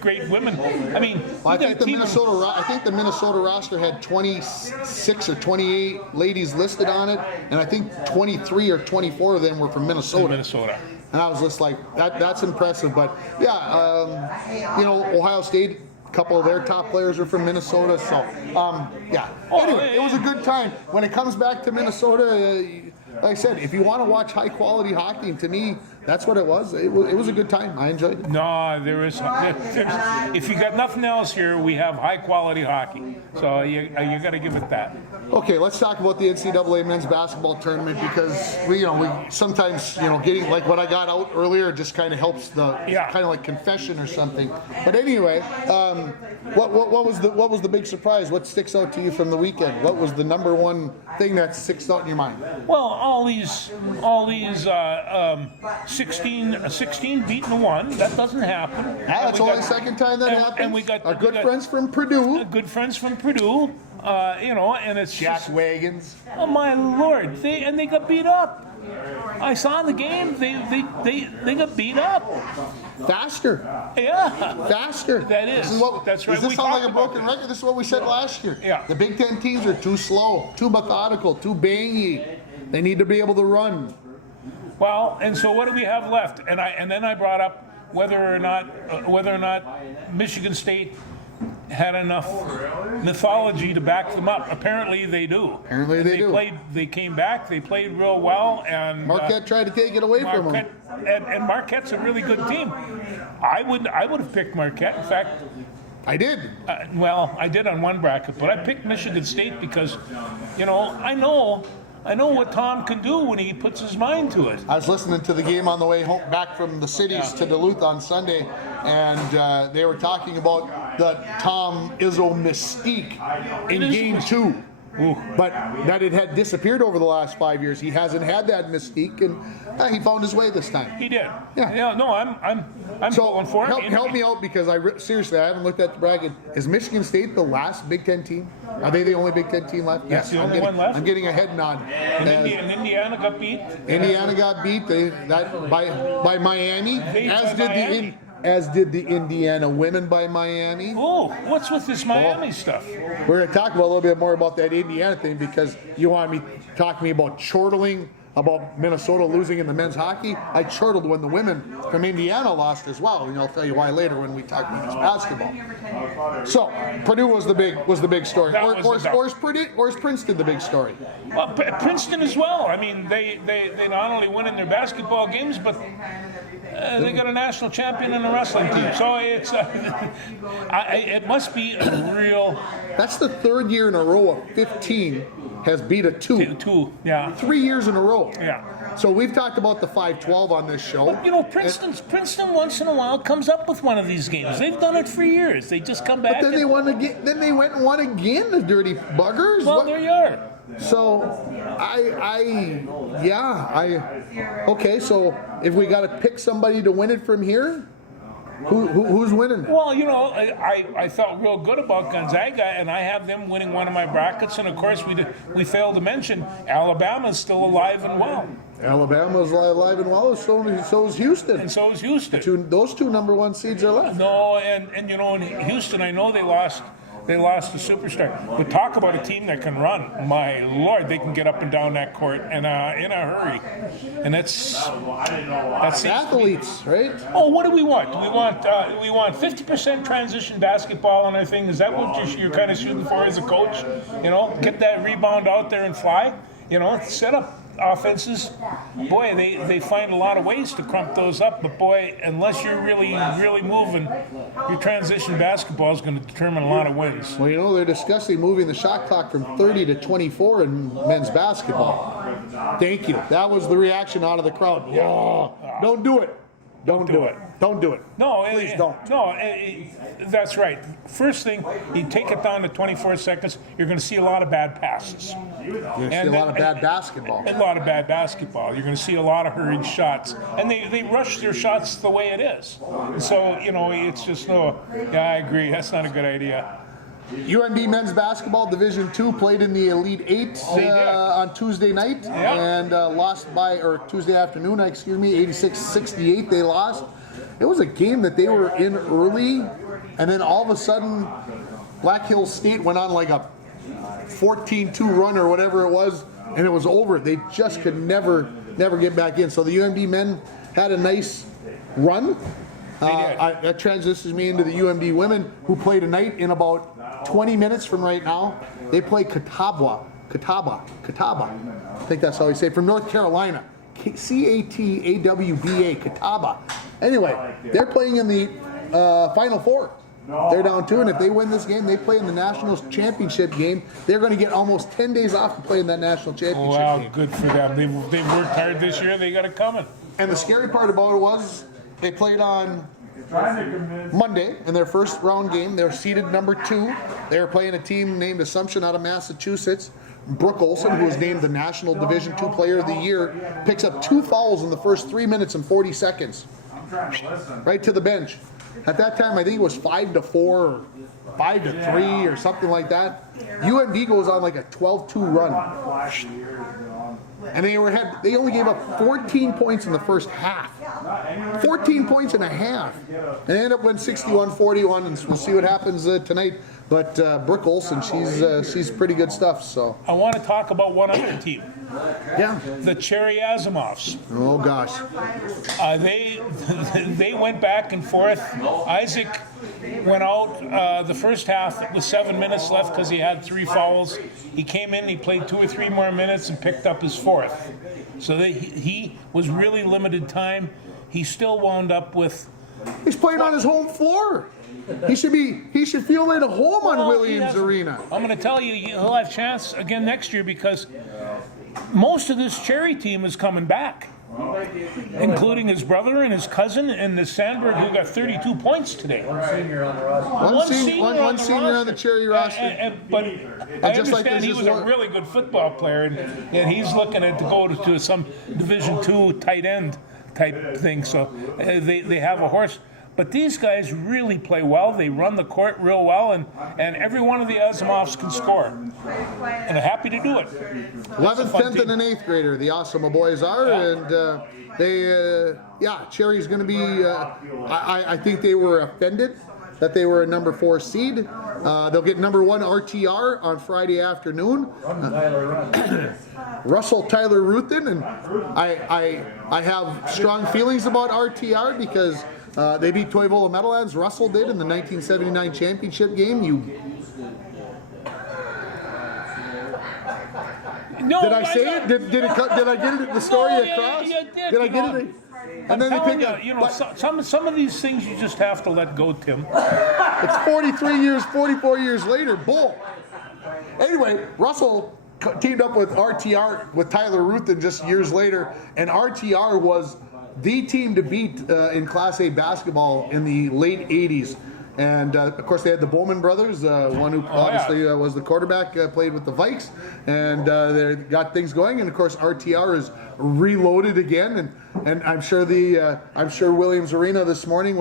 great women. I mean, I think the Minnesota roster had 26 or 28 ladies listed on it, and I think 23 or 24 of them were from Minnesota. And I was just like, that's impressive. But yeah, Ohio State. A couple of their top players are from Minnesota, so yeah. Anyway, it was a good time. When it comes back to Minnesota, like I said, if you want to watch high quality hockey, to me, that's what it was. It was a good time. I enjoyed it. No, if you got nothing else here, we have high quality hockey. So you got to give it that. Okay, let's talk about the NCAA men's basketball tournament because we sometimes getting like what I got out earlier just kind of helps kind of like confession or something. But anyway, what was the big surprise? What sticks out to you from the weekend? What was the number one thing that sticks out in your mind? Well, all these 16 beating 1. That doesn't happen. That's only the second time that happened. And we got our good friends from Purdue. And it's Jack Wagons. Oh my Lord! They got beat up. I saw in the game. They got beat up. Faster. Yeah. Faster. That is. That's right. Does this sound like a broken record? This is what we said last year. Yeah. The Big Ten teams are too slow, too methodical, too bangy. They need to be able to run. Well, and so what do we have left? And then I brought up whether or not Michigan State had enough mythology to back them up. Apparently they do. Apparently they do. They came back, they played real well, and Marquette tried to take it away from them. And Marquette's a really good team. I would have picked Marquette. In fact, I did. well, I did on one bracket, but I picked Michigan State because, I know what Tom can do when he puts his mind to it. I was listening to the game on the way home back from the cities to Duluth on Sunday, and they were talking about the Tom Izzo mystique in Game 2. But that it had disappeared over the last 5 years. He hasn't had that mystique, and he found his way this time. He did. Yeah. No, I'm So going for it. help me out, because seriously, I haven't looked at the bracket. Is Michigan State the last Big Ten team? Are they the only Big Ten team left? That's the only one left. I'm getting a head nod. And Indiana got beat. Indiana got beat by Miami, as did the Indiana women by Miami. Oh, what's with this Miami stuff? We're going to talk about a little bit more about that Indiana thing, because you want me talk to me about chortling about Minnesota losing in the men's hockey. I chortled when the women from Indiana lost as well, and I'll tell you why later when we talk men's basketball. So Purdue was the big story, or is Princeton the big story? Well, Princeton as well. I mean, they not only win in their basketball games, but they got a national champion in the wrestling team. So it's it must be a real. That's the third year in a row of 15 has beat a 2. 2, yeah. 3 years in a row. Yeah. So we've talked about the 5-12 on this show. But, Princeton once in a while comes up with one of these games. They've done it for years. They just come back. But then they won again. Then they went and won again. The dirty buggers. Well, there you are. So, okay. So if we got to pick somebody to win it from here, who's winning? Well, I felt real good about Gonzaga, and I have them winning one of my brackets. And of course, we failed to mention Alabama's still alive and well. Alabama's alive and well. So is Houston. And so is Houston. Those two number 1 seeds are left. No, and in Houston, I know they lost a superstar. But talk about a team that can run. My Lord, they can get up and down that court in a hurry. And that's athletes, right? Oh, what do we want? Do we want 50% transition basketball on our thing? Is that what you're kind of shooting for as a coach? Get that rebound out there and fly. Set up offenses. Boy, they find a lot of ways to crump those up. But boy, unless you're really moving, your transition basketball is going to determine a lot of wins. Well, they're discussing moving the shot clock from 30 to 24 in men's basketball. Thank you. That was the reaction out of the crowd. Oh, don't do it. Don't do it. Don't do it. No, please don't. No, that's right. First thing, you take it down to 24 seconds, you're going to see a lot of bad passes. You're going to see a lot of bad basketball. A lot of bad basketball. You're going to see a lot of hurried shots. And they rush their shots the way it is. So, it's just I agree. That's not a good idea. UND men's basketball Division II played in the Elite Eight on Tuesday night and lost Tuesday afternoon, 86-68 they lost. It was a game that they were in early, and then all of a sudden Black Hills State went on like a 14-2 run or whatever it was, and it was over. They just could never get back in. So the UMD men had a nice run. That transitions me into the UMD women, who play tonight in about 20 minutes from right now. They play Catawba. I think that's how you say it, from North Carolina. Catawba, Catawba. Anyway, they're playing in the Final Four. They're down 2, and if they win this game, they play in the national championship game. They're going to get almost 10 days off to play in that national championship game. Wow, good for them. They worked hard this year. They got it coming. And the scary part about it was they played on Monday in their first round game. They're seeded number 2. They were playing a team named Assumption out of Massachusetts. Brooke Olson, who was named the National Division II Player of the Year, picks up 2 fouls in the first 3 minutes and 40 seconds. Right to the bench. At that time, I think it was 5-4 or 5-3 or something like that. UMD goes on like a 12-2 run. And they only gave up 14 points in the first half. 14 points and a half. And they end up winning 61-41, and we'll see what happens tonight. But Brooke Olson, she's pretty good stuff. So I want to talk about one other team, yeah. the Cherry Asimovs. Oh gosh. They went back and forth. Isaac went out the first half with 7 minutes left because he had 3 fouls. He came in, he played 2 or 3 more minutes and picked up his 4th. So he was really limited time. He still wound up with. He's playing on his home floor. He should feel at home on Williams Arena. I'm going to tell you, he'll have a chance again next year because most of this Cherry team is coming back, including his brother and his cousin and the Sandberg, who got 32 points today. One senior on the roster. One senior on the Cherry roster. But I just like understand he there's was this a one- really good football player, and he's looking to go to some Division II tight end type thing. So they have a horse. But these guys really play well. They run the court real well, and every one of the Asimovs can score. And they're happy to do it. 11th, fun 10th, team. and an 8th grader, the Osama boys are, and Cherry's going to be. I think they were offended that they were a number 4 seed. They'll get number 1 RTR on Friday afternoon. Russell Tyler Ruthin, and I have strong feelings about RTR because they beat Toivola Meadowlands. Russell did in the 1979 championship game. No, Did I say it? Did I get it? The story No, across? you did, Did I you get know. it? I'm And then they telling pick you, up. some of these things you just have to let go, Tim. It's 43 years, 44 years later. Bull. Anyway, Russell teamed up with RTR, with Tyler Ruthin just years later, and RTR was the team to beat in Class A basketball in the late 80s. And of course, they had the Bowman brothers, one who obviously was the quarterback, played with the Vikes, and they got things going. And of course, RTR is reloaded again, and I'm sure Williams Arena this morning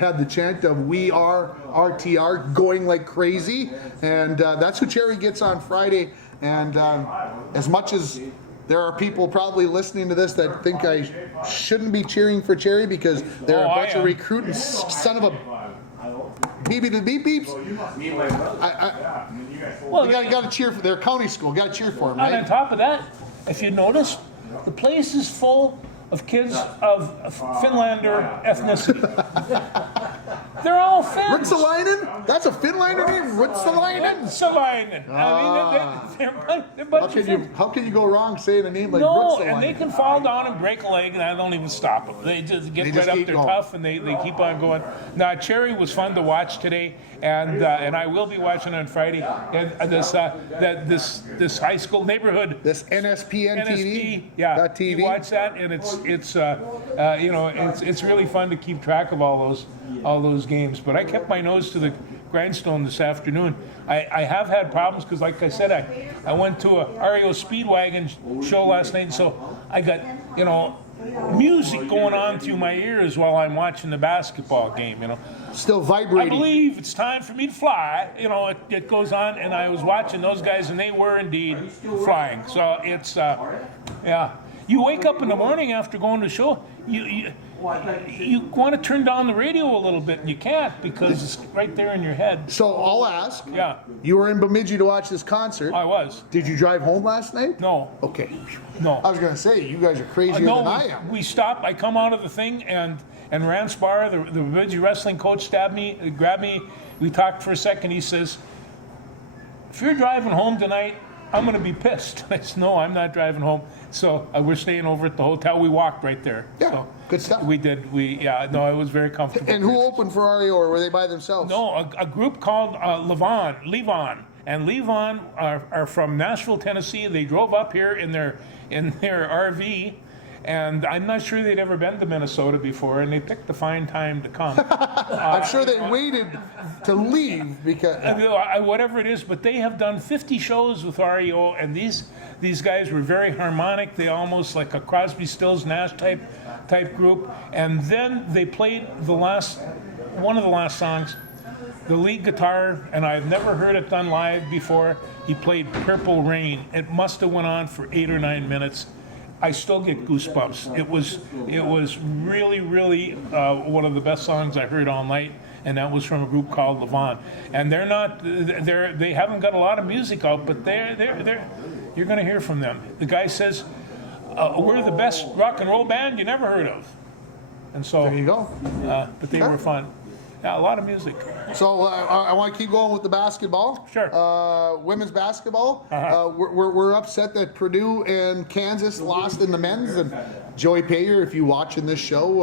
had the chant of "We Are RTR" going like crazy, and that's who Cherry gets on Friday. And as much as there are people probably listening to this that think I shouldn't be cheering for Cherry because they're a bunch of recruiting son of a beep the beep beeps. Well, You got to cheer for their county school. Got to cheer for them, and on right? top of that, if you notice, the place is full of kids of Finlander ethnicity. They're all Finns. Rutsalainen? That's a Finlander name. Rutsalainen. Rutsalainen. I mean, they're a bunch of Finns. How can you go wrong saying a name like No, Rutsalainen? and they can fall down and break a leg, and I don't even stop them. They just get right up keep there going. tough, and they keep on going. Now, Cherry was fun to watch today, and I will be watching on Friday. And this high school neighborhood. This NSPN TV. Yeah, TV. you watch that, and it's really fun to keep track of all those games. But I kept my nose to the grindstone this afternoon. I have had problems because, like I said, I went to a REO Speedwagon show last night, so I got music going on through my ears while I'm watching the basketball game. Still I vibrating. believe it's time for me to fly. It goes on, and I was watching those guys, and they were indeed flying. So it's, yeah. You wake up in the morning after going to the show, you want to turn down the radio a little bit, and you can't because it's right there in your head. So I'll ask. Yeah, You were in Bemidji to watch this concert. I was. Did you drive home last night? No, Okay. no. I was going to say, you guys are crazier than I am. We stopped. I come out of the thing, and Rand Spar, the Bemidji wrestling coach, grabbed me. We talked for a second. He says, "If you're driving home tonight, I'm going to be pissed." I said, "No, I'm not driving home." So we're staying over at the hotel. We walked right there. Yeah, So good stuff. we did. It was very comfortable. And who opened for REO, or were they by themselves? No, a group called Levon. And Levon are from Nashville, Tennessee. They drove up here in their RV, and I'm not sure they'd ever been to Minnesota before, and they picked a fine time to come. I'm sure they waited to leave because. Whatever it is, but they have done 50 shows with REO, and these guys were very harmonic. They almost like a Crosby, Stills, Nash type group. And then they played one of the last songs. The lead guitar, and I've never heard it done live before. He played "Purple Rain." It must have went on for 8 or 9 minutes. I still get goosebumps. It was really, really one of the best songs I heard all night, and that was from a group called Levant. And they haven't got a lot of music out, but you're going to hear from them. The guy says, we're the best rock and roll band you never heard of. And so, There you go. but they were fun. Yeah, a lot of music. So I want to keep going with the basketball. Sure. Women's basketball. We're upset that Purdue and Kansas lost in the men's. And Joey Payer, if you're watching this show,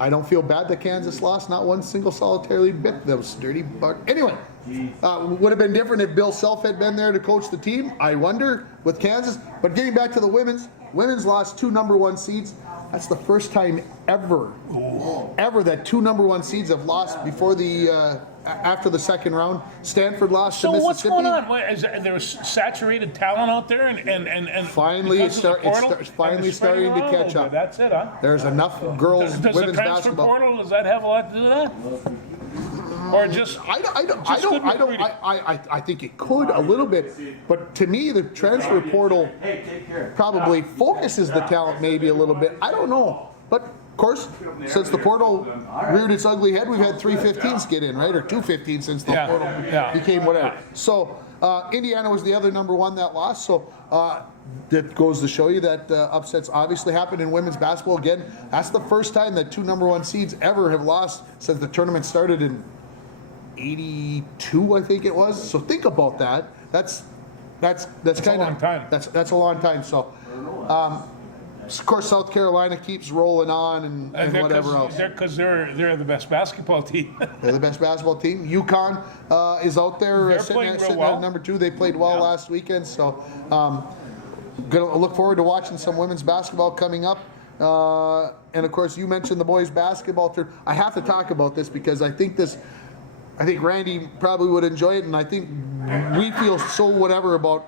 I don't feel bad that Kansas lost not one single solitary bit. That was dirty. But anyway, would have been different if Bill Self had been there to coach the team. I wonder with Kansas. But getting back to the women's lost 2 number 1 seeds. That's the first time ever that 2 number 1 seeds have lost before the after the second round. Stanford lost to So Mississippi. what's going on? There's saturated talent out there, and Finally, because of the portal, it's finally and they're spreading starting to around a catch little up. bit. That's it, huh? There's enough girls Does the women's transfer basketball. portal, does that have a lot to do with that? Or just I think it could a little bit, but to me the transfer portal probably focuses the talent maybe a little bit. I don't know, but of course, since the portal reared its ugly head, we've had 3 15s get in, right, or 2 15s since the portal became whatever. So Indiana was the other number 1 that lost. So that goes to show you that upsets obviously happen in women's basketball. Again, that's the first time that 2 number 1 seeds ever have lost since the tournament started in 82, I think it was. So think about that. That's kind a long of time. That's a long time. So of course South Carolina keeps rolling on and whatever else. Because they're the best basketball team. They're the best basketball team. UConn is out there They're sitting playing at real well. number 2. They played well last weekend. So gonna look forward to watching some women's basketball coming up. And of course, you mentioned the boys basketball tour. I have to talk about this because I think Randy probably would enjoy it, and I think we feel so whatever about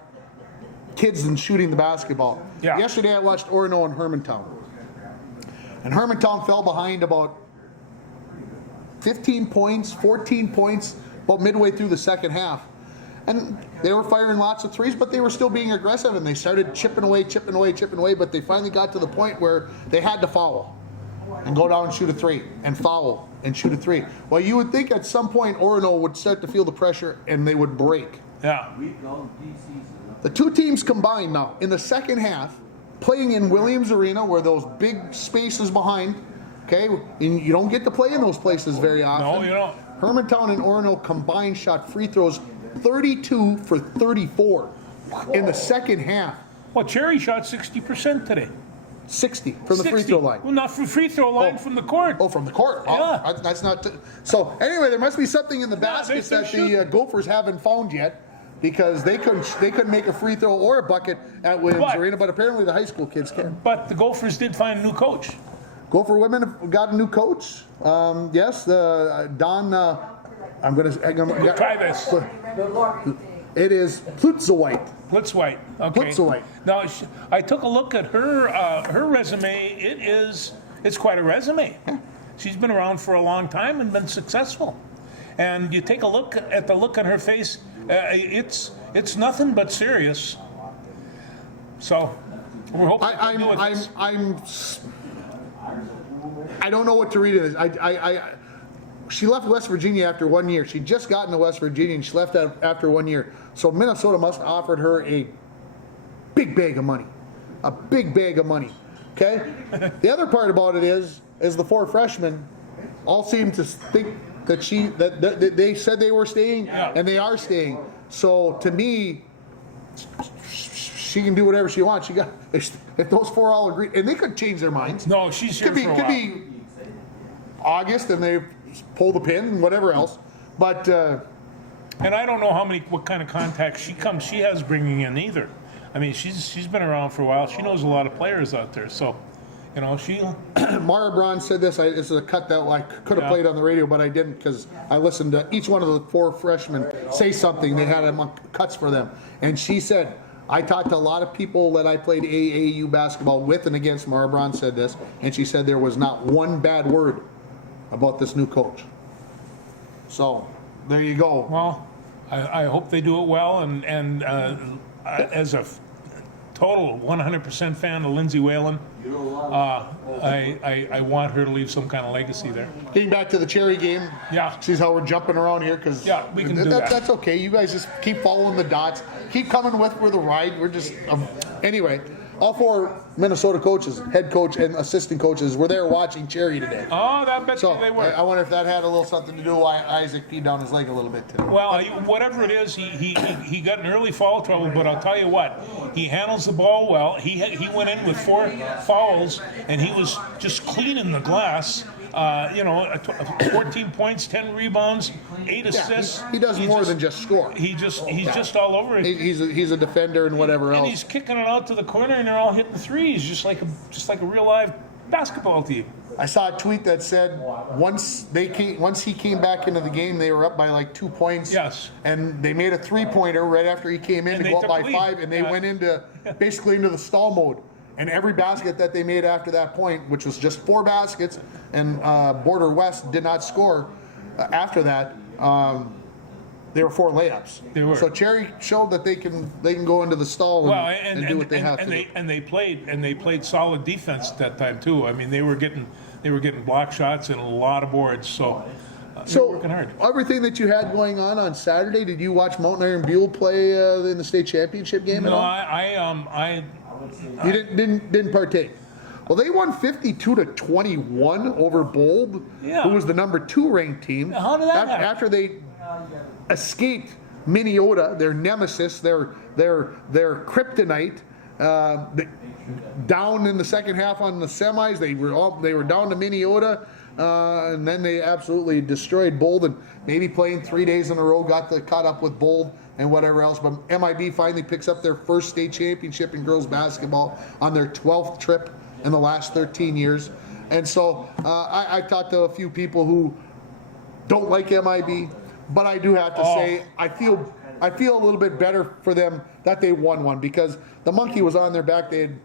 kids and shooting the basketball. Yeah. Yesterday I watched Orono and Hermantown. And Hermantown fell behind about 15 points, 14 points, about midway through the second half. And they were firing lots of threes, but they were still being aggressive, and they started chipping away, but they finally got to the point where they had to foul and go down and shoot a 3 and foul and shoot a 3. Well, you would think at some point Orono would start to feel the pressure and they would break. Yeah. The 2 teams combined now in the second half, playing in Williams Arena where those big spaces behind, okay, and you don't get to play in those places very often. No, you don't. Hermantown and Orono combined shot free throws 32 for 34 in the second half. Well, Cherry shot 60% today. 60 from the free 60. throw line. Well, not from free throw line, from the court. Oh, from the court. Yeah. Oh, that's not. So anyway, there must be something in the baskets they're that the Gophers haven't found yet, because they couldn't make a free throw or a bucket at Williams Arena, but apparently the high school kids can. But the Gophers did find a new coach. Gopher women have got a new coach. Yes, the Don. I'm gonna Try this. It is Plutzowite. Blitzwhite. Okay. Blitzwhite. Now, I took a look at her resume. It's quite a resume. She's been around for a long time and been successful. And you take a look at the look on her face. It's nothing but serious. So we're hoping. I don't know what to read in this. She left West Virginia after 1 year. She just got into West Virginia and she left after 1 year. So Minnesota must have offered her a big bag of money. A big bag of money. Okay? The other part about it is the 4 freshmen all seem to think that they said they were staying, and they are staying. So to me, she can do whatever she wants. If those 4 all agree, and they could change their minds. No, she's here for a while. Could be August, and they pull the pin and whatever else. But and I don't know what kind of contacts she has bringing in either. I mean, she's been around for a while. She knows a lot of players out there. So, she. Mara Braun said this. This is a cut that I could have played on the radio, but I didn't because I listened to each one of the 4 freshmen say something. They had cuts for them, and she said, I talked to a lot of people that I played AAU basketball with and against. Mara Braun said this, and she said there was not one bad word about this new coach. So there you go. Well, I hope they do it well, and as a total 100% fan of Lindsay Whalen. I want her to leave some kind of legacy there. Getting back to the Cherry game. Yeah. See how we're jumping around here because Yeah, we can do that. That's okay. You guys just keep following the dots. Keep coming with for the ride. We're just anyway. All 4 Minnesota coaches, head coach and assistant coaches, were there watching Cherry today. Oh, that bet So you they were. I wonder if that had a little something to do why Isaac peed down his leg a little bit today. Well, whatever it is, he got in early foul trouble, but I'll tell you what, he handles the ball well. He went in with 4 fouls, and he was just cleaning the glass. 14 points, 10 rebounds, 8 assists. He does more than just score. He's just all over it. He's a defender and whatever And else. he's kicking it out to the corner, and they're all hitting threes, just like a real live basketball team. I saw a tweet that said once he came back into the game, they were up by like 2 points. Yes. And they made a 3-pointer right after he came in And to they go up took by the lead. 5, and they went into basically into the stall mode. And every basket that they made after that point, which was just 4 baskets, and Border West did not score after that. They were 4 layups. They were. So Cherry showed that they can go into the stall and do what they have to do. And they played solid defense at that time too. I mean, they were getting block shots and a lot of boards. So they were working hard. Everything that you had going on Saturday, did you watch Mountain Iron Buell play in the state championship game at No, all? I You didn't partake. Well, they won 52-21 over Bold, Yeah. who was the number 2 ranked team. How did that happen? After they escaped Minnesota, their nemesis, their kryptonite, down in the second half on the semis. They were down to Minnesota, and then they absolutely destroyed Bold. And maybe playing 3 days in a row got caught up with Bold and whatever else. But MIB finally picks up their first state championship in girls basketball on their 12th trip in the last 13 years. And so I talked to a few people who don't like MIB, but I do have to say I feel a little bit better for them that they won one, because the monkey was on their back. They had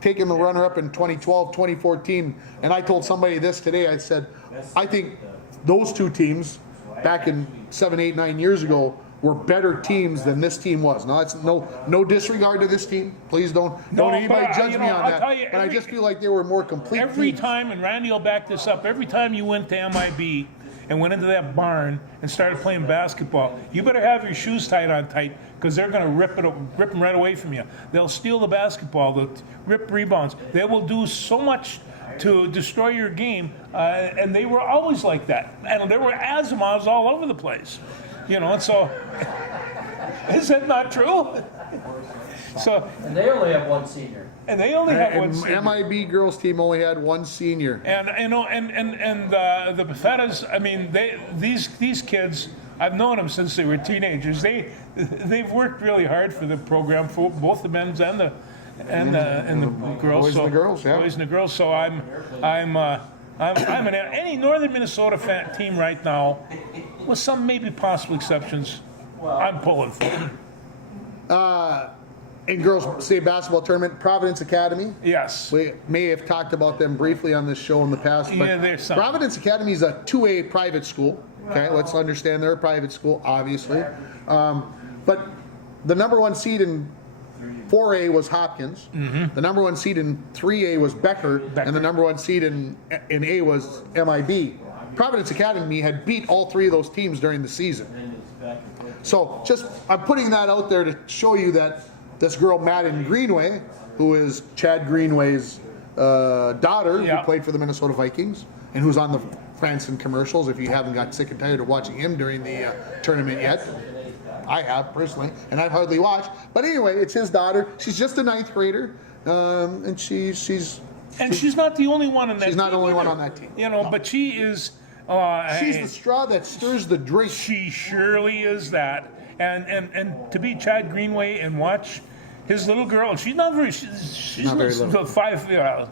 taken the runner-up in 2012, 2014, and I told somebody this today. I said, I think those 2 teams back in 7, 8, 9 years ago were better teams than this team was. Now, that's no disregard to this team. Please don't anybody judge me on that. But I just feel like they were more complete every teams. time, and Randy will back this up, every time you went to MIB and went into that barn and started playing basketball, you better have your shoes tied on tight, because they're going to rip them right away from you. They'll steal the basketball, they'll rip rebounds. They will do so much to destroy your game, and they were always like that. And there were Asimovs all over the place, and so is that not true? So, And they only have 1 senior. and they only have one. And senior. MIB girls team only had 1 senior. And the Buffettas, I mean, these kids, I've known them since they were teenagers. They've worked really hard for the program, for both the men's and the girls. Boys and the girls, yeah. Boys and the girls. So I'm any Northern Minnesota team right now, with some maybe possible exceptions, I'm pulling for them. In girls state basketball tournament, Providence Academy. Yes. We may have talked about them briefly on this show in the past, but Yeah, there's some. Providence Academy is a 2A private school. Okay, let's understand they're a private school, obviously. But the number 1 seed in 4A was Hopkins. Mm-hmm. The number 1 seed in 3A was Becker. And the number 1 seed in A was MIB. Providence Academy had beat all 3 of those teams during the season. So I'm putting that out there to show you that this girl, Madden Greenway, who is Chad Greenway's daughter, Yeah. who played for the Minnesota Vikings, and who's on the Franson commercials, if you haven't got sick and tired of watching him during the tournament yet. I have, personally, and I've hardly watched. But anyway, it's his daughter. She's just a 9th grader, and she's not the only one in that team. She's not the only one either. on that team. But she is... she's the straw that stirs the drink. She surely is that. And to be Chad Greenway and watch his little girl, she's not very... She's Not very little. 5'8"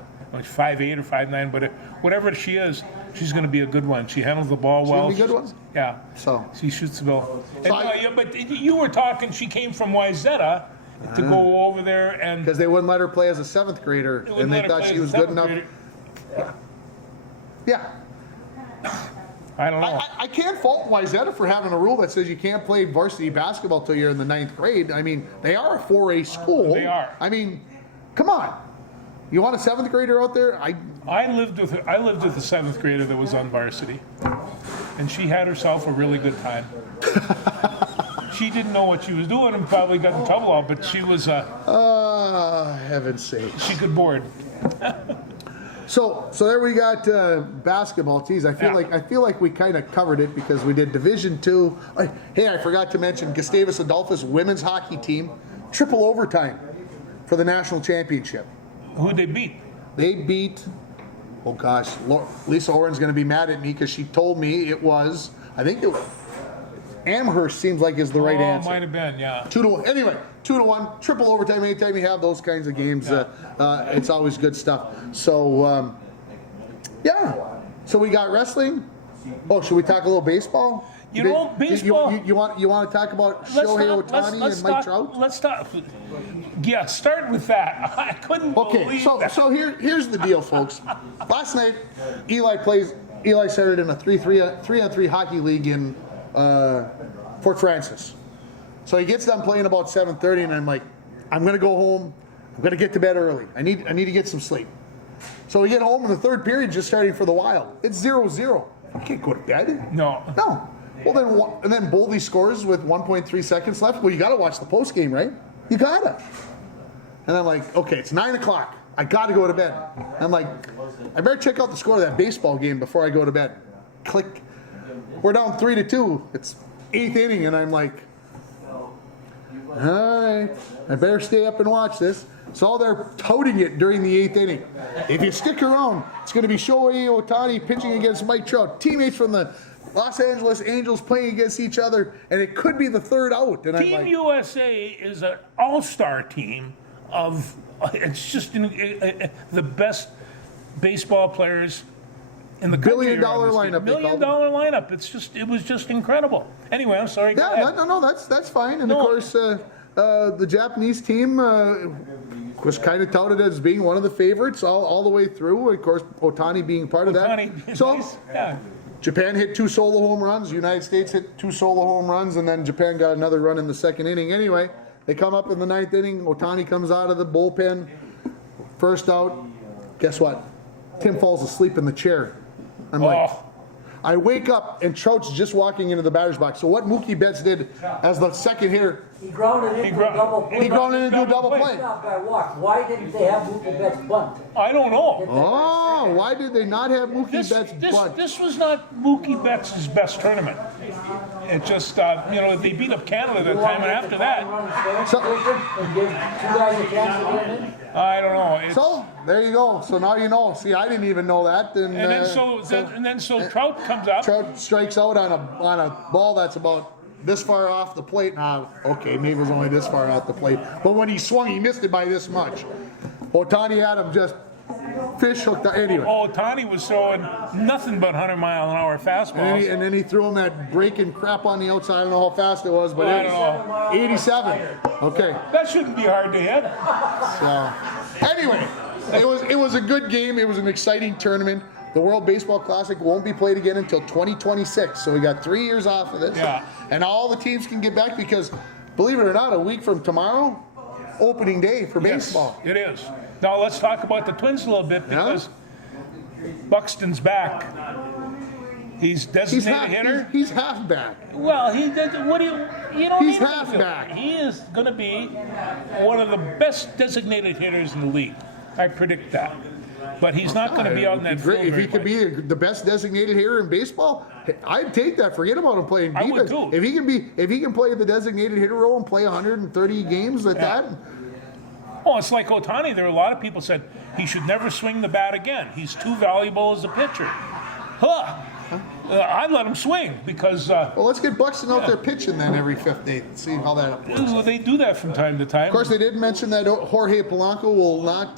or 5'9", but whatever she is, she's going to be a good one. She handles the ball well. She's gonna be a good one. Yeah. So. She shoots the ball. So But you were talking, she came from Wayzata to go over there and... Because they wouldn't let her play as a 7th grader, and they thought she was good enough. Yeah. I don't know. I can't fault Wayzata for having a rule that says you can't play varsity basketball till you're in the 9th grade. I mean, they are a 4A school. They are. I mean, come on. You want a 7th grader out there? I lived with a 7th grader that was on varsity, and she had herself a really good time. She didn't know what she was doing and probably got in trouble, but she was heaven's sake. she could board. So there we got basketball. Geez, I feel like we kind of covered it because we did Division II. Hey, I forgot to mention Gustavus Adolphus women's hockey team, triple overtime for the national championship. Who'd they beat? They beat, oh gosh, Lisa Oren's going to be mad at me because she told me it was, I think it was, Amherst seems like is the right answer. Might have been, yeah. 2-1. Anyway, 2-1, triple overtime. Anytime you have those kinds of games, it's always good stuff. So, yeah. So we got wrestling. Oh, should we talk a little baseball? Baseball. You want to talk about Shohei Ohtani and Mike Trout? Let's talk. Yeah, start with that. I couldn't believe that. So here's the deal, folks. Last night, Eli started in a 3-on-3 hockey league in Fort Francis. So he gets done playing about 7:30, and I'm like, I'm gonna go home. I'm gonna get to bed early. I need to get some sleep. So we get home, and the third period just starting for the Wild. It's 0-0. I can't go to bed. No. Well, then Boldy scores with 1.3 seconds left. Well, you got to watch the post game, right? You gotta. And I'm like, okay, it's 9 o'clock. I got to go to bed. I'm like, I better check out the score of that baseball game before I go to bed. Click. We're down 3-2. It's 8th inning, and I'm like, all right, I better stay up and watch this. So they're touting it during the 8th inning. If you stick around, it's going to be Shohei Ohtani pitching against Mike Trout, teammates from the Los Angeles Angels playing against each other, and it could be the third out. And Team USA is an all-star team of, it's just the best baseball players in the country. $1 billion lineup. $1 billion lineup. It was just incredible. Anyway, I'm sorry. Yeah, no, that's fine. And of course, the Japanese team was kind of touted as being one of the favorites all the way through. Of course, Ohtani being part of that. So, yeah. Japan hit 2 solo home runs. United States hit 2 solo home runs, and then Japan got another run in the 2nd inning. Anyway, they come up in the 9th inning. Ohtani comes out of the bullpen. First out. Guess what? Tim falls asleep in the chair. I'm like, I wake up and Trout's just walking into the batter's box. So what Mookie Betts did as the second hitter, he grounded into a double play. He grounded into a double play. Why didn't they have Mookie Betts bunt? I don't know. Oh, why did they not have Mookie Betts bunt? This was not Mookie Betts' best tournament. It just, they beat up Canada that time, and after that, I don't know. So there you go. So now you know. See, I didn't even know that. And then Trout comes up. Trout strikes out on a ball that's about this far off the plate. Okay, maybe it was only this far off the plate. But when he swung, he missed it by this much. Ohtani had him just fish hooked. Anyway. Ohtani was throwing nothing but 100-mile-an-hour fastballs. And then he threw him that breaking crap on the outside. I don't know how fast it was, but I don't know. 87. Okay. That shouldn't be hard to hit. So, anyway, it was a good game. It was an exciting tournament. The World Baseball Classic won't be played again until 2026, so we got 3 years off of this. Yeah. And all the teams can get back because, believe it or not, a week from tomorrow, opening day for baseball. It is. Now let's talk about the Twins a little bit because Buxton's back. He's designated hitter. He's half back. Well, he did. What do you don't He's even half do. back. He is going to be one of the best designated hitters in the league. I predict that. But he's not going to be on that field. If he could be the best designated hitter in baseball, I'd take that. Forget about him playing defense. I would too. If he can play the designated hitter role and play 130 games at that. Oh, it's like Ohtani. There were a lot of people said he should never swing the bat again. He's too valuable as a pitcher. I'd let him swing because. Well, let's get Buxton out there pitching then every 5th day and see how that works. Well, they do that from time to time. Of course, they did mention that Jorge Polanco will not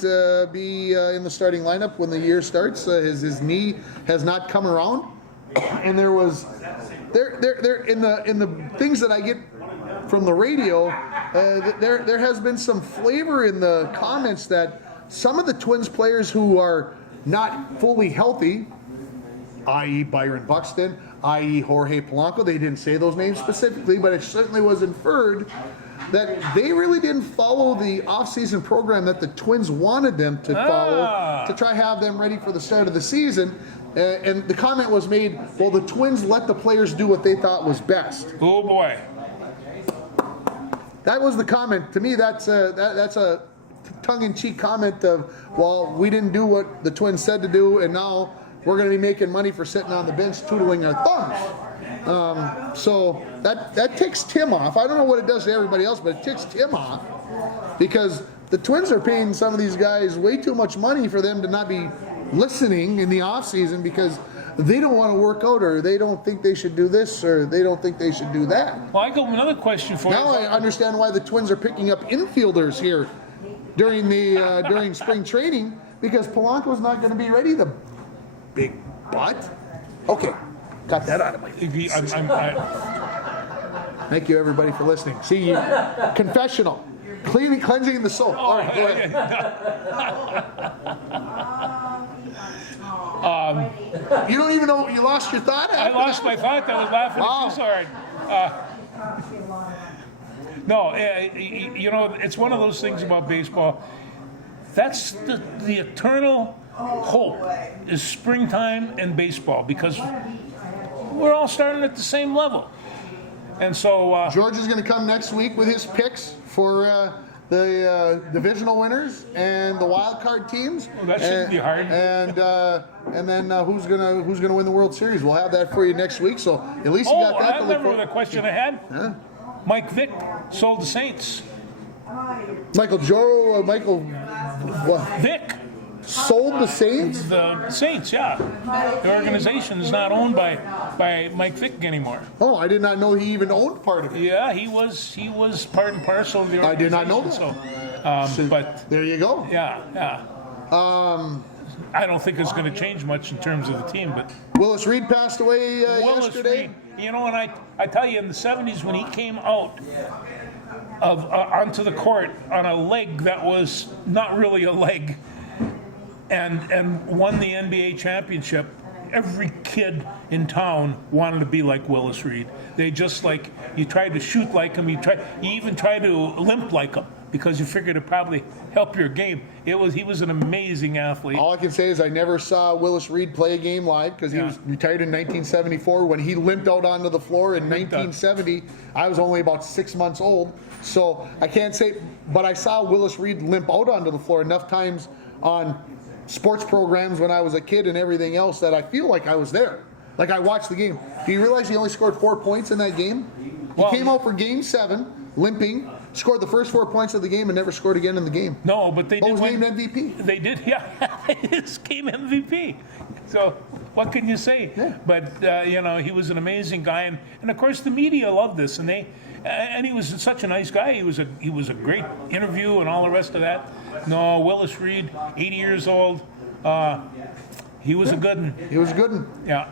be in the starting lineup when the year starts. His knee has not come around, and there was there in the things that I get from the radio, there has been some flavor in the comments that some of the Twins players who are not fully healthy i.e. Byron Buxton, i.e. Jorge Polanco. They didn't say those names specifically, but it certainly was inferred that they really didn't follow the off-season program that the Twins wanted them to follow to try have them ready for the start of the season. And the comment was made, well, the Twins let the players do what they thought was best. Oh boy. That was the comment. To me, that's a tongue-in-cheek comment of, well, we didn't do what the Twins said to do, and now we're going to be making money for sitting on the bench twiddling our thumbs. So that ticks Tim off. I don't know what it does to everybody else, but it ticks Tim off because the Twins are paying some of these guys way too much money for them to not be listening in the offseason because they don't want to work out, or they don't think they should do this, or they don't think they should do that. Well, I got another question for Now you. I understand why the Twins are picking up infielders here during the during spring training, because Polanco's not going to be ready. The big butt. Okay, got that out of my face. Thank you, everybody, for listening. See, confessional, cleansing the soul. All right, go ahead. You don't even know you lost your thought. I lost my thought. I was laughing too hard. No, you know, it's one of those things about baseball. That's the eternal hope is springtime and baseball, because we're all starting at the same level. And so George is going to come next week with his picks for the divisional winners and the wild card teams. Well, that shouldn't be hard. And then who's gonna win the World Series? We'll have that for you next week. So at least you got that. I remember the question I had. Huh? Mike Vick sold the Saints. Michael what? Vick, Sold the Saints? the Saints, yeah. The organization is not owned by Mike Vick anymore. Oh, I did not know he even owned part of it. Yeah, he was part and parcel of the I did organization. not know that. So, but There you go. yeah. I don't think it's going to change much in terms of the team, but Willis Reed passed away Willis yesterday. Reed, you know, and I tell you, in the 70s when he came out of onto the court on a leg that was not really a leg, and won the NBA championship, every kid in town wanted to be like Willis Reed. They just like, you tried to shoot like him, you even tried to limp like him, because you figured it'd probably help your game. He was an amazing athlete. All I can say is I never saw Willis Reed play a game live because he was retired in 1974. When he limped out onto the floor in 1970, I was only about 6 months old. So I can't say, but I saw Willis Reed limp out onto the floor enough times on sports programs when I was a kid and everything else that I feel like I was there. Like I watched the game. Do you realize he only scored 4 points in that game? He came out for game 7, limping, scored the first 4 points of the game and never scored again in the game. No, but they But did was win. named MVP. They did, yeah. His game MVP. So what can you say? Yeah. But you know, he was an amazing guy, and of course the media loved this, and he was such a nice guy. He was a great interview and all the rest of that. No, Willis Reed, 80 years old. He was a good one. He was a good one. Yeah.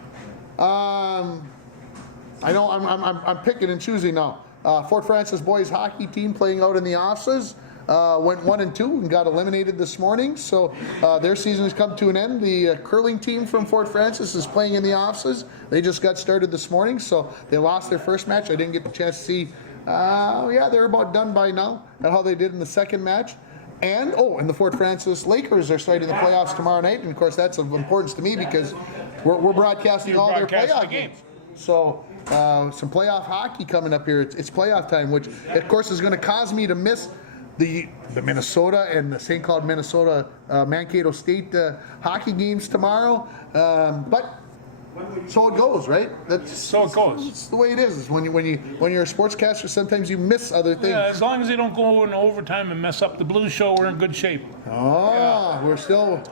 I know I'm picking and choosing now. Fort Francis boys hockey team playing out in the offices went 1-2 and got eliminated this morning. So their season has come to an end. The curling team from Fort Francis is playing in the offices. They just got started this morning, so they lost their first match. I didn't get the chance to see. They're about done by now at how they did in the second match. And the Fort Francis Lakers are starting the playoffs tomorrow night, and of course that's of importance to me because we're broadcasting all their playoff games. So some playoff hockey coming up here. It's playoff time, which of course is going to cause me to miss the Minnesota and the St. Cloud, Minnesota Mankato State hockey games tomorrow. But so it goes, right? So it goes. It's the way it is. When you're a sportscaster, sometimes you miss other things. Yeah, as long as they don't go in overtime and mess up the Blues show, we're in good shape. We're still.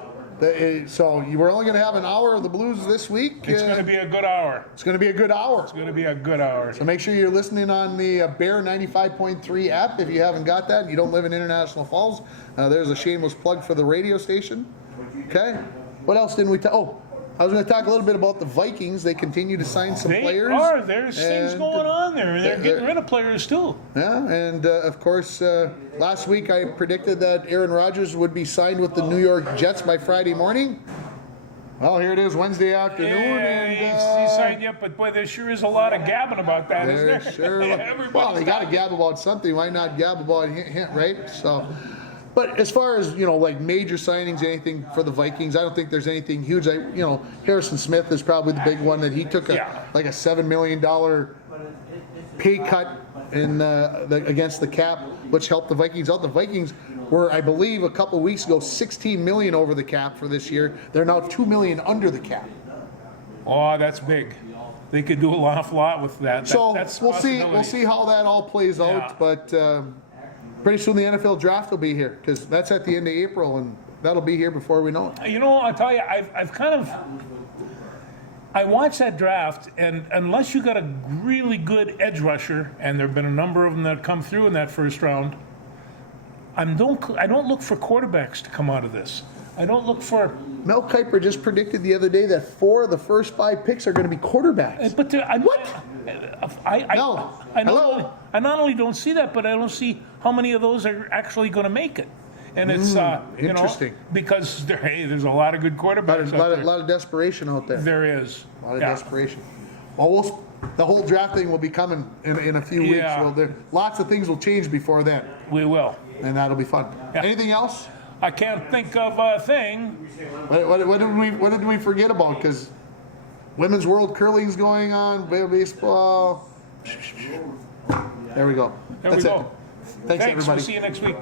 So we're only going to have an hour of the Blues this week. It's going to be a good hour. It's going to be a good hour. It's going to be a good hour. So make sure you're listening on the Bear 95.3 app if you haven't got that. You don't live in International Falls. There's a shameless plug for the radio station. Okay. What else didn't we talk? I was going to talk a little bit about the Vikings. They continue to sign some players. There's things going on there. They're getting rid of players too. Yeah, and of course, last week I predicted that Aaron Rodgers would be signed with the New York Jets by Friday morning. Well, here it is, Wednesday afternoon, Yeah, he signed you up, but boy, there sure is a lot of gabbing about that, isn't They're there? sure. Everybody's Well, they got to talking. gab about something. Why not gab about hint, right? So, but as far as like major signings, anything for the Vikings, I don't think there's anything huge. Harrison Smith is probably the big one that he took Yeah. like a $7 million pay cut in against the cap, which helped the Vikings out. The Vikings were, I believe, a couple weeks ago, 16 million over the cap for this year. They're now 2 million under the cap. Oh, that's big. They could do an awful lot with that. So That's a we'll see. We'll possibility. see how that all plays out. Yeah. But pretty soon the NFL draft will be here because that's at the end of April, and that'll be here before we know it. You know, I'll tell you, I watched that draft, and unless you got a really good edge rusher, and there have been a number of them that come through in that first round, I don't look for quarterbacks to come out of this. I don't look for. Mel Kiper just predicted the other day that 4 of the first 5 picks are going to be quarterbacks. But What? No. I Hello? not only don't see that, but I don't see how many of those are actually going to make it. And it's interesting. Because there's a lot of good quarterbacks A out there. lot of desperation out there. There is. A lot of Yeah. desperation. Well, the whole draft thing will be coming in a few weeks. Yeah. Well, lots of things will change before then, We will. and that'll be fun. Yeah. Anything else? I can't think of a thing. What did we forget about? Because women's world curling's going on, baseball. There we go. There That's we it. go. Thanks, everybody. We'll see you next week.